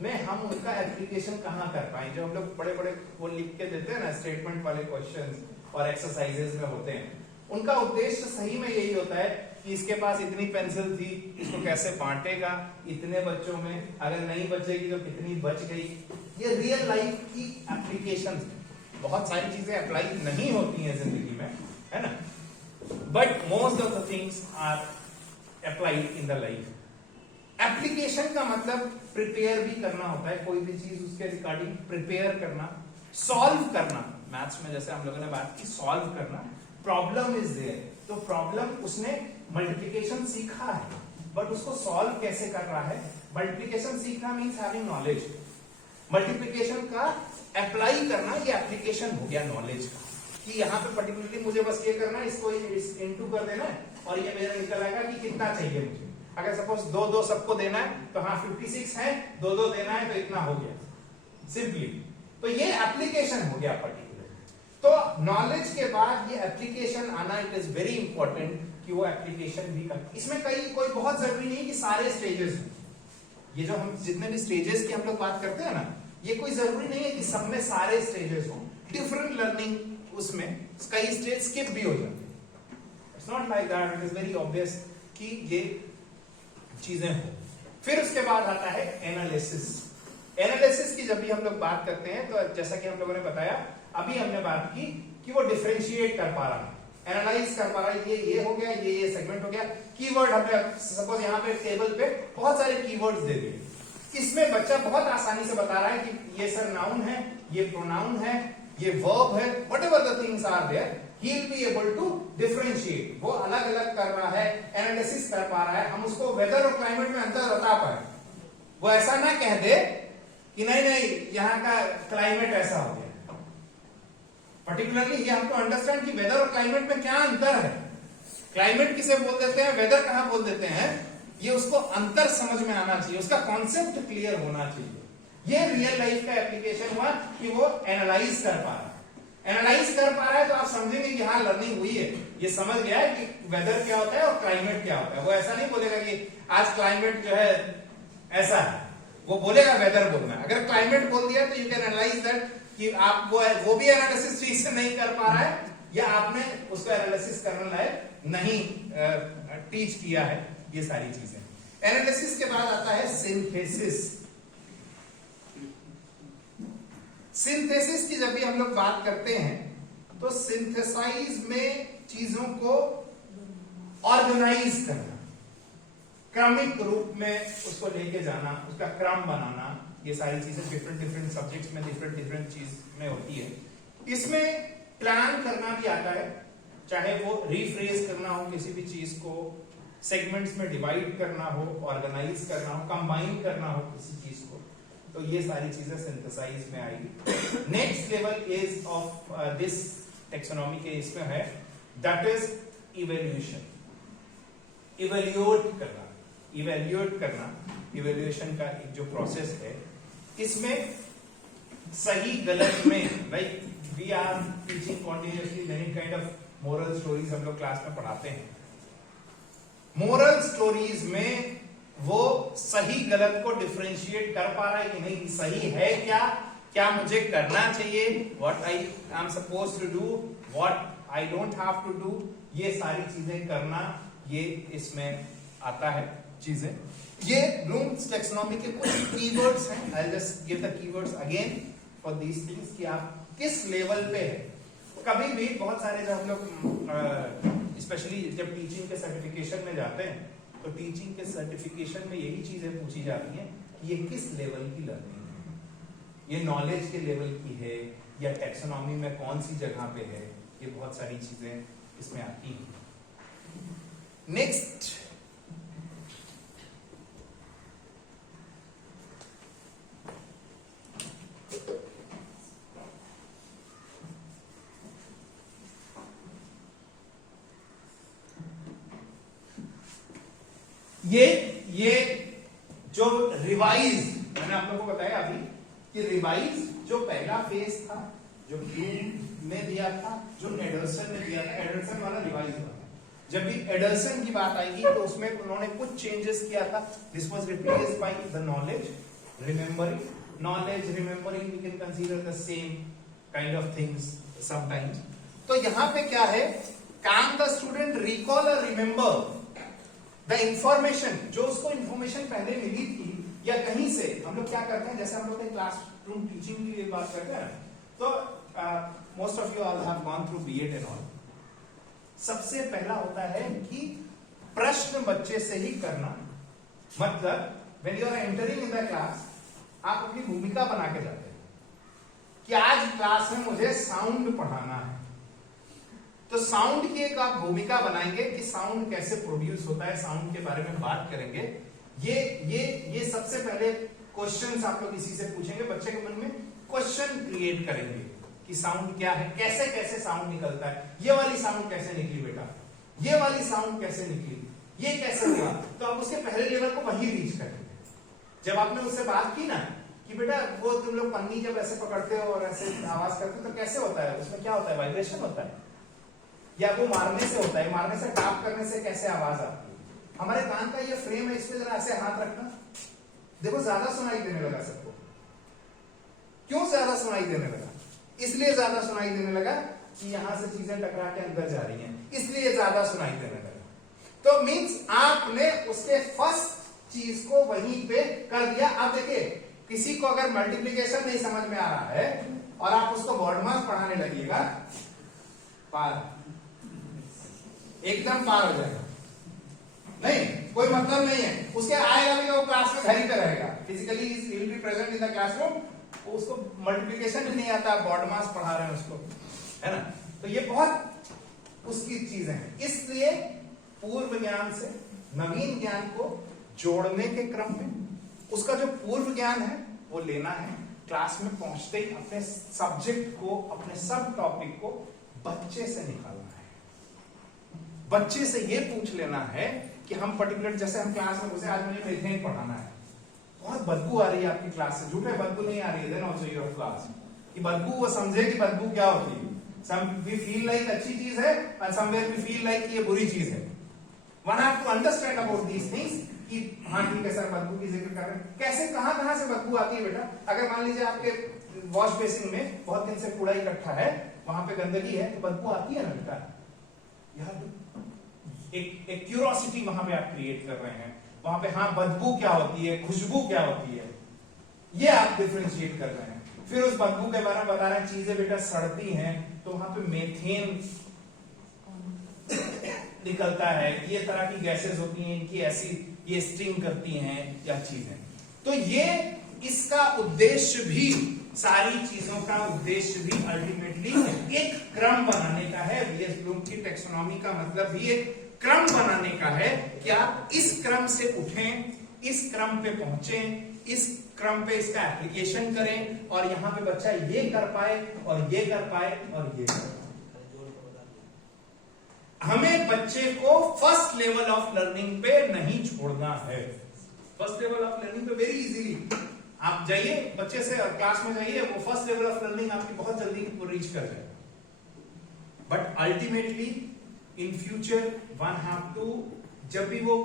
में हम उनका एप्लीकेशन कहां कर पाए। जो हम लोग बड़े बड़े वो लिख के देते हैं ना, स्टेटमेंट वाले क्वेश्चंस और एक्सरसाइजेस में होते हैं, उनका उद्देश्य सही में यही होता है कि इसके पास इतनी पेंसिल थी, इसको कैसे बांटेगा इतने बच्चों में, अगर नहीं बचेगी तो कितनी बच गई। ये रियल लाइफ की एप्लीकेशन, बहुत सारी चीजें अप्लाई नहीं होती हैं जिंदगी में, है ना, but most of the things are applied in the life. Application का मतलब प्रिपेयर भी करना होता है, कोई भी चीज उसके रिगार्डिंग प्रिपेयर करना, सॉल्व करना। मैथ्स में जैसे हम लोगों ने बात की सॉल्व करना, प्रॉब्लम इज देयर, तो प्रॉब्लम उसने मल्टीप्लिकेशन सीखा है बट उसको सॉल्व कैसे कर रहा है। मल्टीप्लिकेशन सीखना मीन्स हैविंग नॉलेज, मल्टीप्लिकेशन का अप्लाई करना ये एप्लीकेशन हो गया नॉलेज का, कि यहाँ पे पर्टिकुलरली मुझे बस ये करना है, इसको इनटू कर देना है और ये मेरा निकल आएगा कि कितना चाहिए मुझे। अगर सपोज 2-2 सबको देना है तो हाँ 56 है, 2-2 देना है तो इतना हो गया सिंपली, तो ये एप्लीकेशन हो गया पर्टिकुलर। तो नॉलेज के बाद ये एप्लीकेशन आना, इट इज वेरी इंपॉर्टेंट कि वो एप्लीकेशन भी कर। इसमें कोई बहुत जरूरी नहीं कि सारे स्टेजेस हो, ये जो हम जितने भी स्टेजेस की हम लोग बात करते हैं ना, ये कोई जरूरी नहीं है कि सब में सारे स्टेजेस हो, डिफरेंट लर्निंग उसमें कई स्टेज स्किप भी हो जाते हैं। It's not like that, it is very obvious कि ये चीजें हो। फिर उसके बाद आता है एनालिसिस। एनालिसिस की जब भी हम लोग बात करते हैं तो जैसा कि हम लोगों ने बताया, अभी हमने बात की कि वो डिफरेंशिएट कर पा रहा है एनालाइज कर पा रहा है, ये हो गया, ये सेगमेंट हो गया। कीवर्ड हमने सपोज यहाँ पे टेबल पे बहुत सारे कीवर्ड्स दे दिए, इसमें बच्चा बहुत आसानी से बता रहा है कि ये सर नाउन है, ये प्रोनाउन है, ये वर्ब है, whatever the things are there, he will be able to differentiate। वो अलग अलग कर रहा है, एनालिसिस कर पा रहा है, हम उसको वेदर और क्लाइमेट में अंतर बता पाए। वो ऐसा ना कह दे कि नहीं नहीं यहाँ का क्लाइमेट ऐसा हो गया। पर्टिकुलरली ये हमको अंडरस्टैंड कि वेदर और क्लाइमेट में क्या अंतर है, क्लाइमेट किसे बोल देते हैं, वेदर कहाँ बोल देते हैं, ये उसको अंतर समझ में आना चाहिए, उसका कॉन्सेप्ट क्लियर होना चाहिए। ये रियल लाइफ का एप्लीकेशन हुआ कि वो एनालाइज कर पा रहा है। एनालाइज कर पा रहा है तो आप समझेंगे कि हाँ लर्निंग हुई है, ये समझ गया है कि वेदर क्या होता है और क्लाइमेट क्या होता है। वो ऐसा नहीं बोलेगा कि आज क्लाइमेट जो है ऐसा है, वो बोलेगा वेदर बोलना है। अगर क्लाइमेट बोल दिया तो यू कैन एनालाइज दैट कि आप वो भी एनालिसिस ठीक से नहीं कर पा रहा है या आपने उसको एनालिसिस करने लायक नहीं टीच किया है। ये सारी चीजें। एनालिसिस के बाद आता है सिंथेसिस। सिंथेसिस की जब भी हम लोग बात करते हैं तो सिंथेसाइज में चीजों को ऑर्गेनाइज करना, क्रमिक रूप में उसको लेके जाना, उसका क्रम बनाना, ये सारी चीजें डिफरेंट सब्जेक्ट्स में डिफरेंट चीज में होती है। इसमें प्लान करना भी आता है, चाहे वो रिफ्रेज करना हो किसी भी चीज को, सेगमेंट्स में डिवाइड करना हो, ऑर्गेनाइज करना हो, कंबाइन करना हो किसी चीज को, तो ये सारी चीजें सिंथेसाइज में आएगी। Next level is of this taxonomy के इसमें है, दैट इज इवैल्यूएशन। इवैल्यूएट करना इवैल्यूएशन का एक जो प्रोसेस है, इसमें सही गलत में, like we are teaching continuously many kind of moral stories, हम लोग क्लास में पढ़ाते हैं। मोरल स्टोरीज में वो सही गलत को डिफरेंशिएट कर पा रहा है कि नहीं, सही है क्या मुझे करना चाहिए, what I am suppose to do, what I don't have to do, ये सारी चीजें करना, ये इसमें आता है चीजें। ये ब्लूम्स टैक्सोनॉमी के कुछ कीवर्ड्स हैं। I just give the keywords again for these things कि आप किस लेवल पे है। कभी भी बहुत सारे जब हम लोग स्पेशली जब टीचिंग के सर्टिफिकेशन में जाते हैं तो टीचिंग के सर्टिफिकेशन में यही चीजें पूछी जाती हैं कि ये किस लेवल की लर्निंग है, ये नॉलेज के लेवल की है या टैक्सोनॉमी में कौन सी जगह पे है, ये बहुत सारी चीजें इसमें आती हैं। नेक्स्ट ये जो रिवाइज, मैंने आप लोगों को बताया अभी कि रिवाइज जो पहला फेज था, जो ब्लूम ने दिया था, जो एडर्सन ने दिया था, एडर्सन वाला रिवाइज हुआ। जब भी एडर्सन की बात आएगी तो उसमें उन्होंने कुछ चेंजेस किया था। This was replaced by the knowledge remembering. Knowledge remembering we can consider the same kind of things sometimes. तो यहां पे क्या है, कैन द स्टूडेंट रिकॉल और रिमेंबर द इंफॉर्मेशन, जो उसको इंफॉर्मेशन पहले मिली थी या कहीं से। हम लोग क्या करते हैं, जैसे हम लोग क्लासरूम टीचिंग की लिए बात करते हैं तो most of you all have gone through B Ed and all. सबसे पहला होता है कि प्रश्न बच्चे से ही करना, मतलब when you are entering in the class आप अपनी भूमिका बना के जाते हैं कि आज क्लास में मुझे साउंड पढ़ाना है, तो साउंड की एक आप भूमिका बनाएंगे कि साउंड कैसे प्रोड्यूस होता है, साउंड के बारे में बात करेंगे। ये सबसे पहले क्वेश्चंस आप लोग इसी से पूछेंगे, बच्चे के मन में क्वेश्चन क्रिएट करेंगे कि साउंड क्या है, कैसे कैसे साउंड निकलता है, ये वाली साउंड कैसे निकली बेटा, ये वाली साउंड कैसे निकली, ये कैसे हुआ। तो आप उसके पहले लेवल को वही रीच करेंगे। जब आपने उससे बात की ना कि बेटा वो तुम लोग पन्नी जब ऐसे पकड़ते हो और ऐसे आवाज करते हो तो कैसे होता है, उसमें क्या होता है, वाइब्रेशन होता है, या वो मारने से होता है, मारने से टाप करने से कैसे आवाज आती है। हमारे कान का ये फ्रेम है, इसमें जरा ऐसे हाथ रखना, देखो ज्यादा सुनाई देने लगा सबको। क्यों ज्यादा सुनाई देने लगा? इसलिए ज्यादा सुनाई देने लगा कि यहां से चीजें टकरा के अंदर जा रही हैं, इसलिए ज्यादा सुनाई देने लगा। तो मींस आपने उसके फर्स्ट चीज को वहीं पे कर दिया। अब देखिए किसी को अगर मल्टीप्लिकेशन नहीं समझ में आ रहा है और आप उसको वर्ड मास पढ़ाने लगिएगा, पार एकदम पार हो जाएगा, नहीं कोई मतलब नहीं है उसके। आएगा भी वो क्लास में घर ही पे रहेगा, physically he will be present in the classroom, उसको मल्टीप्लिकेशन भी नहीं आता, बॉड मास पढ़ा रहे हैं उसको, है ना। तो ये बहुत उसकी चीजें हैं। इसलिए पूर्व ज्ञान से नवीन ज्ञान को जोड़ने के क्रम में उसका जो पूर्व ज्ञान है वो लेना है। क्लास में पहुंचते ही अपने सब्जेक्ट को, अपने सब टॉपिक को बच्चे से निकालना है। बच्चे से ये पूछ लेना है कि हम पर्टिकुलर, जैसे हम क्लास में घुसे, आज मुझे मीथेन पढ़ाना है, बहुत बदबू आ रही है आपकी क्लास से, झूठ है बदबू नहीं आ रही है, देन आल्सो योर क्लास कि बदबू, वो समझे कि बदबू क्या होती है। सम वी फील लाइक अच्छी चीज है और समवेयर वी फील लाइक ये बुरी चीज है। One have to understand about these things कि हाँ ठीक है सर बदबू की जिक्र कर रहे हैं, कैसे कहां से बदबू आती है बेटा। अगर मान लीजिए आपके वॉश बेसिन में बहुत दिन से कूड़ा इकट्ठा है, वहां पे गंदगी है, तो बदबू आती है ना बेटा। यह एक क्यूरियोसिटी वहां पे आप क्रिएट कर रहे हैं, वहां पे हाँ बदबू क्या होती है, खुशबू क्या होती है, ये आप डिफरेंशिएट कर रहे हैं। फिर उस बदबू के बारे में बता रहे हैं, चीजें बेटा सड़ती हैं तो वहां पे मेथेन निकलता है, ये तरह की गैसेस होती हैं, इनकी ऐसी ये स्टिंग करती हैं या चीजें। तो ये इसका उद्देश्य भी, सारी चीजों का उद्देश्य भी अल्टीमेटली एक क्रम बनाने का है। वीएस ब्लूम की टेक्सोनॉमी का मतलब भी एक क्रम बनाने का है कि आप इस क्रम से उठें, इस क्रम पे पहुंचें, इस क्रम पे इसका एप्लीकेशन करें और यहां पे बच्चा ये कर पाए और ये कर पाए और ये कर पाए। हमें बच्चे को फर्स्ट लेवल ऑफ लर्निंग पे नहीं छोड़ना है। फर्स्ट लेवल ऑफ लर्निंग पे वेरी इजीली आप जाइए, बच्चे से क्लास में जाइए, वो फर्स्ट लेवल ऑफ लर्निंग आपकी बहुत जल्दी रीच कर जाए। But ultimately in future one have to, जब भी वो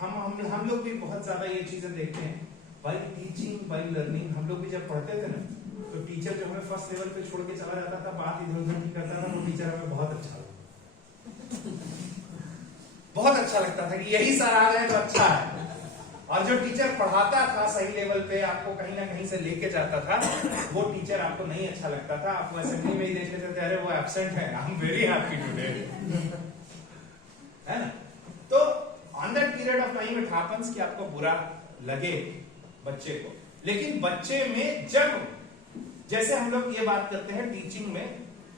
हम लोग भी बहुत ज्यादा ये चीजें देखते हैं, बाय टीचिंग बाय लर्निंग। हम लोग भी जब पढ़ते थे ना, तो टीचर जो हमें फर्स्ट लेवल पे छोड़ के चला जाता था, बात इधर उधर नहीं करता था, वो टीचर हमें बहुत अच्छा लगता, बहुत अच्छा लगता था कि यही सर आ रहे हैं तो अच्छा है। और जो टीचर पढ़ाता था सही लेवल पे, आपको कहीं ना कहीं से लेके जाता था, वो टीचर आपको नहीं अच्छा लगता था, आपको असेंबली में ही देख लेते थे, अरे वो एब्सेंट है, I am very happy today, है ना। तो on that period of time it happens कि आपको बुरा लगे बच्चे को, लेकिन बच्चे में जब, जैसे हम लोग ये बात करते हैं टीचिंग में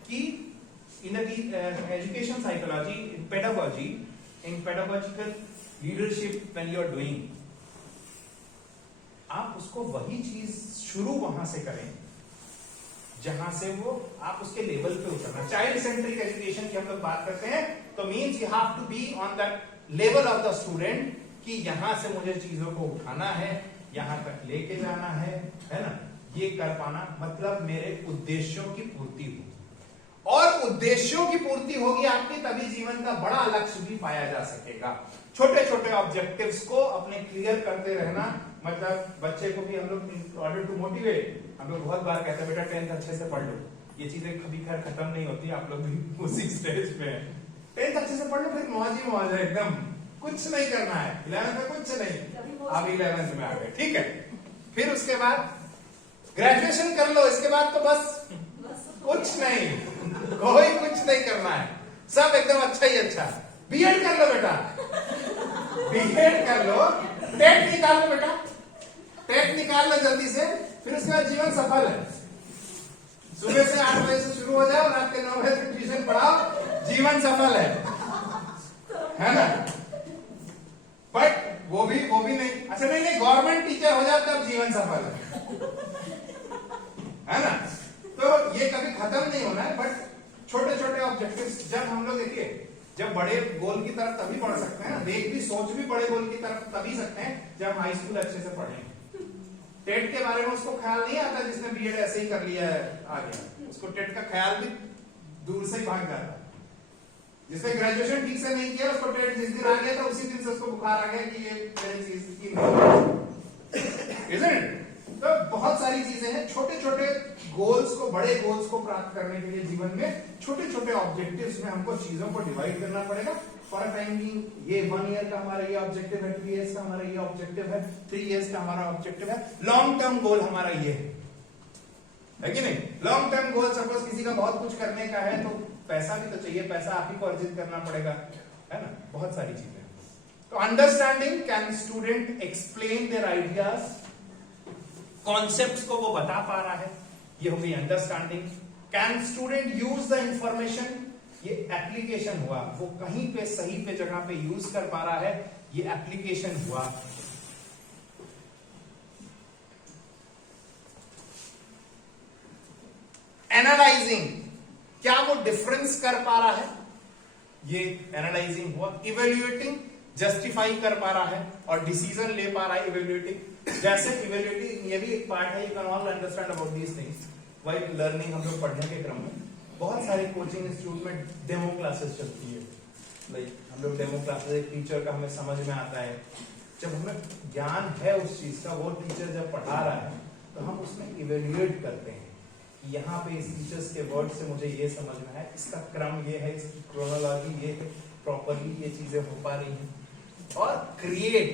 कि in education psychology, in pedagogy, in pedagogical leadership, when you are doing, आप उसको वही चीज शुरू वहां से करें जहां से वो आप उसके लेवल पे उतरना। चाइल्ड सेंट्रिक एजुकेशन की हम लोग बात करते हैं तो means you have to be on that level of the student कि यहां से मुझे चीजों को उठाना है, यहां तक लेके जाना है ना, ये कर पाना, मतलब मेरे उद्देश्यों की पूर्ति होगी। और उद्देश्यों की पूर्ति होगी आपकी, तभी जीवन का बड़ा लक्ष्य भी पाया जा सकेगा। छोटे छोटे ऑब्जेक्टिव्स को अपने क्लियर करते रहना, मतलब बच्चे को भी हम लोग ऑर्डर टू मोटिवेट, हम लोग बहुत बार कहते हैं बेटा 10th अच्छे से पढ़ लो, ये चीजें कभी खैर खत्म नहीं होती, आप लोग भी उसी स्टेज पे हैं। 10th अच्छे से पढ़ लो, फिर मौज ही मौज है एकदम, कुछ नहीं करना है। 11th में कुछ नहीं, आप 11th में आ गए, ठीक है। फिर उसके बाद ग्रेजुएशन कर लो, इसके बाद तो बस कुछ नहीं, कोई कुछ नहीं करना है, सब एकदम अच्छा ही अच्छा। बीएड कर लो बेटा, बीएड कर लो, टेट निकाल लो बेटा, टेट निकाल लो जल्दी से, फिर उसके बाद जीवन सफल है। सुबह से 8 बजे से शुरू हो जाओ, रात के 9 बजे तक ट्यूशन पढ़ाओ, जीवन सफल है ना। बट वो भी नहीं, अच्छा नहीं, गवर्नमेंट टीचर हो जाओ तब जीवन सफल है ना। तो ये कभी खत्म नहीं होना है, बट छोटे छोटे ऑब्जेक्टिव्स, जब हम लोग देखिए, जब बड़े गोल की तरफ तभी बढ़ सकते हैं, देख भी सोच भी बड़े गोल की तरफ तभी सकते हैं जब हाई स्कूल अच्छे से पढ़ें। टेट के बारे में उसको ख्याल नहीं आता, जिसने बीएड ऐसे ही कर लिया है आ गया, उसको टेट का ख्याल भी दूर से ही भाग जाता है। जिसने ग्रेजुएशन ठीक से नहीं किया, उसको टेट जिस दिन आ गया था उसी दिन से उसको बुखार आ गया कि ये मेरी चीज की नहीं। तो बहुत सारी चीजें हैं, छोटे छोटे गोल्स को, बड़े गोल्स को प्राप्त करने के लिए जीवन में छोटे छोटे ऑब्जेक्टिव्स में हमको चीजों को डिवाइड करना पड़ेगा। फॉर टाइम बीइंग ये 1 ईयर का हमारा ये ऑब्जेक्टिव है, 2 इयर्स का हमारा ये ऑब्जेक्टिव है, 3 इयर्स का हमारा ऑब्जेक्टिव है, लॉन्ग टर्म गोल हमारा ये है कि नहीं। लॉन्ग टर्म गोल, सपोज किसी का बहुत कुछ करने का है तो पैसा भी तो चाहिए, पैसा आप ही को अर्जित करना पड़ेगा, है ना, बहुत सारी चीजें। तो understanding, can student explain their ideas, concepts को वो बता पा रहा है, ये हो गई understanding. Can student use the information, ये एप्लीकेशन हुआ, वो कहीं पे सही पे जगह पे यूज कर पा रहा है, ये एप्लीकेशन हुआ। एनालाइजिंग, क्या वो डिफरेंस कर पा रहा है, ये एनालाइजिंग हुआ। इवेल्युएटिंग, जस्टिफाई कर पा रहा है और डिसीजन ले पा रहा है। इवेल्युएटिंग, जैसे इवेल्युएटिंग ये भी एक पार्ट है, you can all understand about these things while learning. हम लोग पढ़ने के क्रम में बहुत सारे कोचिंग इंस्टीट्यूट में डेमो क्लासेस चलती है, लाइक हम लोग डेमो क्लासेस, एक टीचर का हमें समझ में आता है, जब हमें ज्ञान है उस चीज का, वो टीचर जब पढ़ा रहा है तो हम उसमें इवेल्युएट करते हैं कि यहाँ पे इस टीचर्स के वर्ड से मुझे ये समझना है, इसका क्रम ये है, इसकी क्रोनोलॉजी ये है, प्रॉपरली ये चीजें हो पा रही हैं। और क्रिएट,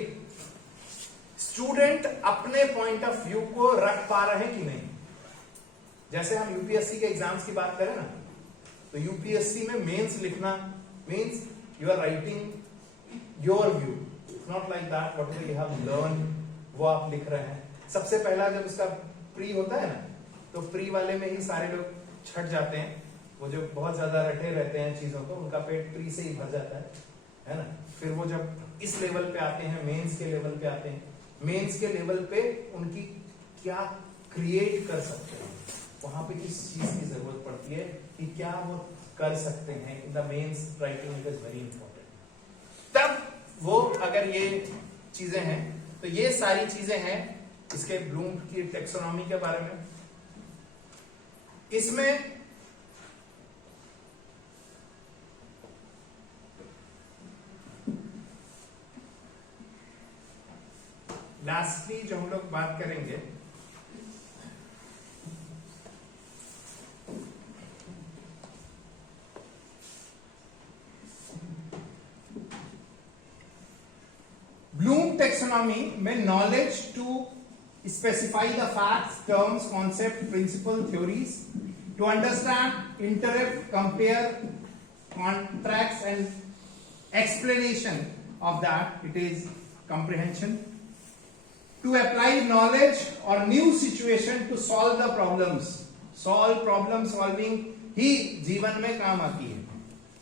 स्टूडेंट अपने पॉइंट ऑफ व्यू को रख पा रहे हैं कि नहीं। जैसे हम यूपीएससी के एग्जाम्स की बात करें ना, तो यूपीएससी में मेंस लिखना means you are writing your view, it's not like that whatever you have learn वो आप लिख रहे हैं। सबसे पहला जब उसका प्री होता है ना, तो प्री वाले में ही सारे लोग छट जाते हैं, वो जो बहुत ज्यादा रटे रहते हैं चीजों को, उनका पेट प्री से ही भर जाता है ना। फिर वो जब इस लेवल पे आते हैं, मेंस के लेवल पे आते हैं, मेंस के लेवल पे उनकी क्या क्रिएट कर सकते हैं, वहां पे किस चीज की जरूरत पड़ती है कि क्या वो कर सकते हैं। In the mains writing is very important. तब वो अगर ये चीजें हैं, तो ये सारी चीजें हैं इसके ब्लूम की टेक्सोनॉमी के बारे में। इसमें लास्टली जो हम लोग बात करेंगे, ब्लूम टेक्सोनॉमी में knowledge to specify the facts, terms, concept, principle, theories, to understand, interpret, compare, contracts and explanation of that, it is comprehension. To apply knowledge or new situation to solve the problems, problem solving ही जीवन में काम आती है।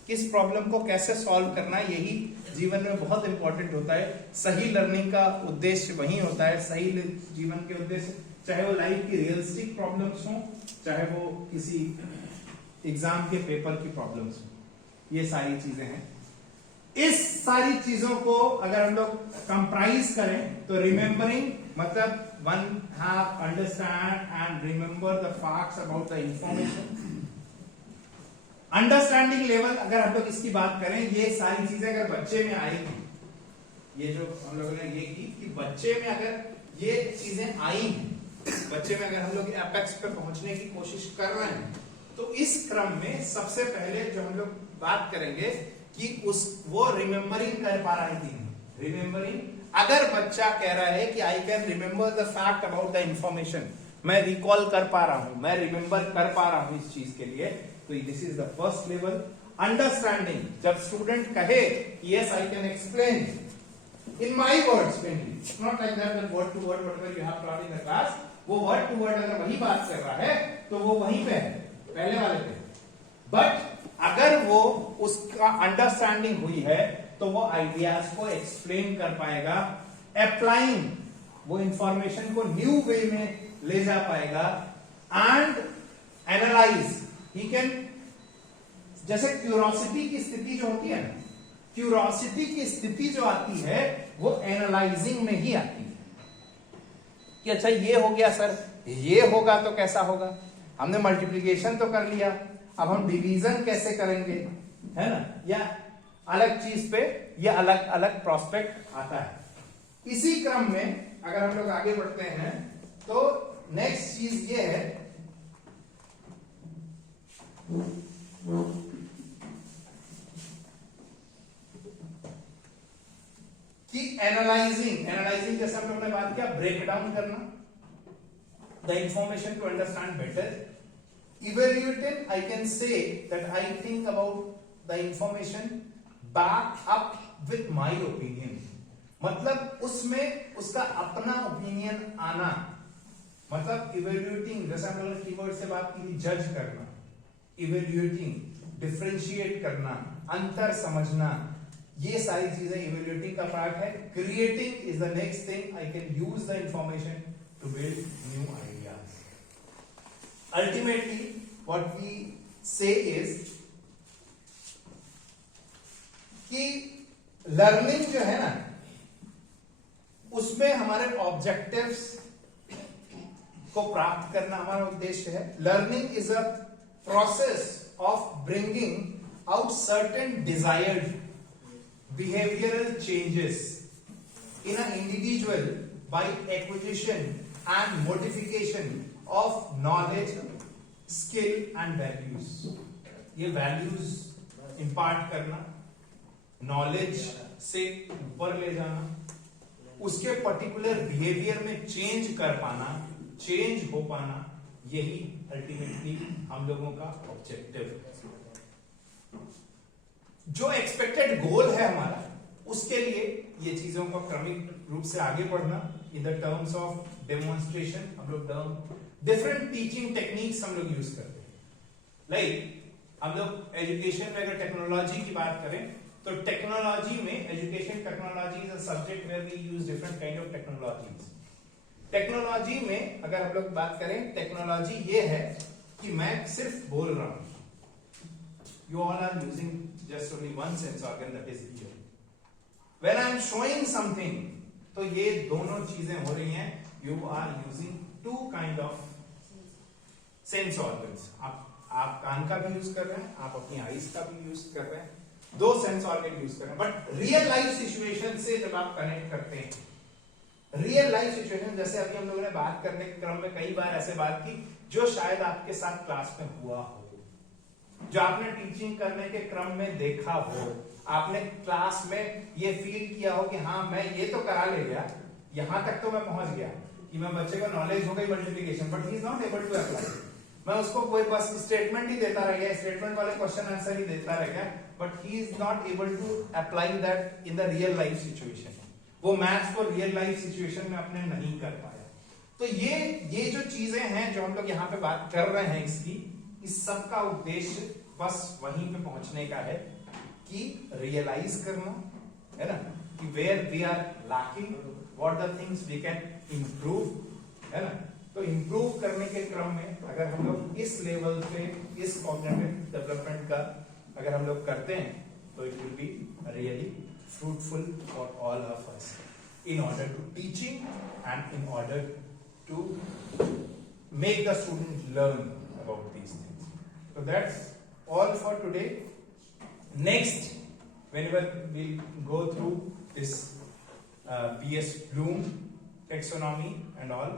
किस problem को कैसे solve करना, यही जीवन में बहुत इंपॉर्टेंट होता है। सही लर्निंग का उद्देश्य वही होता है, सही जीवन के उद्देश्य, चाहे वो लाइफ की रियलिस्टिक प्रॉब्लम्स हो, चाहे वो किसी एग्जाम के पेपर की प्रॉब्लम्स हो, ये सारी चीजें हैं। इस सारी चीजों को अगर हम लोग कंप्राइज करें तो रिमेंबरिंग मतलब one have understand and remember the facts about the information. Understanding level अगर हम लोग इसकी बात करें, ये सारी चीजें अगर बच्चे में आएगी, ये जो हम लोगों ने ये की कि बच्चे में अगर ये चीजें आई, बच्चे में अगर हम लोग एपेक्स पे पहुंचने की कोशिश कर रहे हैं, तो इस क्रम में सबसे पहले जो हम लोग बात करेंगे कि वो रिमेंबरिंग कर पा रहा है कि नहीं। रिमेंबरिंग, अगर बच्चा कह रहा है कि I can remember the fact about the information, मैं रिकॉल कर पा रहा हूं, मैं रिमेंबर कर पा रहा हूं इस चीज के लिए, तो this is the first level. Understanding, जब स्टूडेंट कहे yes I can explain in my words, not like that word to word whatever you have taught in the class, वो वर्ड टू वर्ड अगर वही बात कर रहा है तो वो वहीं पे है, पहले वाले पे। बट अगर वो उसका अंडरस्टैंडिंग हुई है तो वो आइडियाज को एक्सप्लेन कर पाएगा, अप्लाइंग, वो इंफॉर्मेशन को न्यू वे में ले जा पाएगा, एंड एनालाइज, ही कैन, जैसे क्यूरोसिटी की स्थिति जो होती है ना, क्यूरोसिटी की स्थिति जो आती है वो एनालाइजिंग में ही आती है कि अच्छा ये हो गया सर, ये होगा तो कैसा होगा, हमने मल्टीप्लिकेशन तो कर लिया, अब हम डिवीजन कैसे करेंगे, है ना, या अलग चीज पे ये अलग अलग प्रोस्पेक्ट आता है। इसी क्रम में अगर हम लोग आगे बढ़ते हैं तो नेक्स्ट चीज ये है कि एनालाइजिंग जैसे हम लोगों ने बात किया, ब्रेक डाउन करना the information to understand better. Evaluating, I can say that I think about the information back up with my opinion. मतलब उसमें उसका अपना ओपिनियन आना, मतलब इवेल्युएटिंग, जैसे हम लोगों ने कीवर्ड से बात की, जज करना, इवेल्युएटिंग, डिफरेंशिएट करना, अंतर समझना, ये सारी चीजें इवेल्युएटिंग का पार्ट है. Creating is the next thing. I can use the information to build new ideas. Ultimately what we say is कि लर्निंग जो है ना, उसमें हमारे ऑब्जेक्टिव्स को प्राप्त करना हमारा उद्देश्य है. Learning is a process of bringing out certain desired behavioral changes in an individual by acquisition and modification of knowledge, skill and values. ये values impart करना, knowledge से ऊपर ले जाना, उसके particular behavior में change कर पाना, change हो पाना, यही ultimately हम लोगों का objective है. जो एक्सपेक्टेड गोल है हमारा, उसके लिए ये चीजों को क्रमिक रूप से आगे बढ़ना in the terms of demonstration. हम लोग डिफरेंट टीचिंग टेक्निक्स हम लोग यूज करते हैं. लाइक हम लोग एजुकेशन में अगर टेक्नोलॉजी की बात करें तो टेक्नोलॉजी में, education technology is a subject where we use different kind of technologies. Technology में अगर हम लोग बात करें, टेक्नोलॉजी ये है कि मैं सिर्फ बोल रहा हूं. You all are using just only one sense organ, that is ear. When I am showing something, तो ये दोनों चीजें हो रही हैं. You are using two kind of sense organs. आप कान का भी यूज कर रहे हैं, आप अपनी आईज का भी यूज कर रहे हैं, दो सेंस ऑर्गन यूज कर रहे हैं. बट रियल लाइफ सिचुएशन से जब आप कनेक्ट करते हैं, रियल लाइफ सिचुएशन, जैसे अभी हम लोगों ने बात करने के क्रम में कई बार ऐसे बात की जो शायद आपके साथ क्लास में हुआ हो, जो आपने टीचिंग करने के क्रम में देखा हो, आपने क्लास में ये फील किया हो कि हाँ मैं ये तो करा ले गया, यहां तक तो मैं पहुंच गया कि मैं बच्चे को नॉलेज हो गई multiplication, but he is not able to apply. मैं उसको कोई बस स्टेटमेंट ही देता रह गया, स्टेटमेंट वाले क्वेश्चन आंसर ही देता रह गया, but he is not able to apply that in the real life situation. वो मैथ्स को रियल लाइफ सिचुएशन में अपने नहीं कर पाया. तो ये जो चीजें हैं जो हम लोग यहाँ पे बात कर रहे हैं, इसकी इस सब का उद्देश्य बस वहीं पे पहुंचने का है कि रियलाइज करना है ना, कि where we are lacking, what the things we can improve, है ना. तो इंप्रूव करने के क्रम में अगर हम लोग इस लेवल पे इस कॉग्निटिव डेवलपमेंट का अगर हम लोग करते हैं तो it will be really fruitful for all of us in order to teaching and in order to make the student learn about these things. So that's all for today. Next, whenever we'll go through this B.S. Bloom taxonomy and all,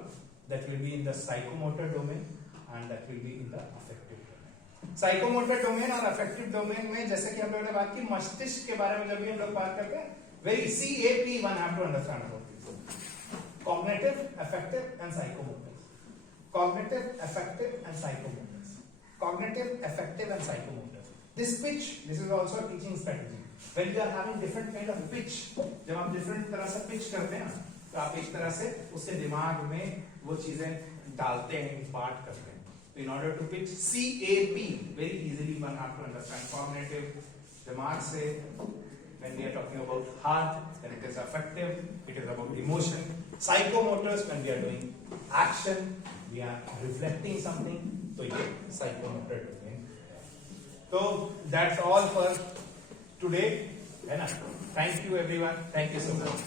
that will be in the psychomotor domain and that will be in the affective domain. Psychomotor domain और affective domain में जैसे कि हम लोगों ने बात की मस्तिष्क के बारे में, जब भी हम लोग बात करते हैं, very CAP one have to understand about this. Cognitive, affective and psychomotor. Cognitive, affective and psychomotor. Cognitive, affective and psychomotor. This pitch, this is also a teaching strategy. When you are having different kind of pitch, जब आप different तरह से pitch करते हैं तो आप इस तरह से उसके दिमाग में वो चीजें डालते हैं, impart करते हैं. So in order to pitch CAP, very easily one have to understand. Cognitive, दिमाग से, when we are talking about heart, then it is affective, it is about emotion. Psychomotors, when we are doing action, we are reflecting something, तो ये psychomotor domain. So that's all for today, है ना. Thank you everyone, thank you so much.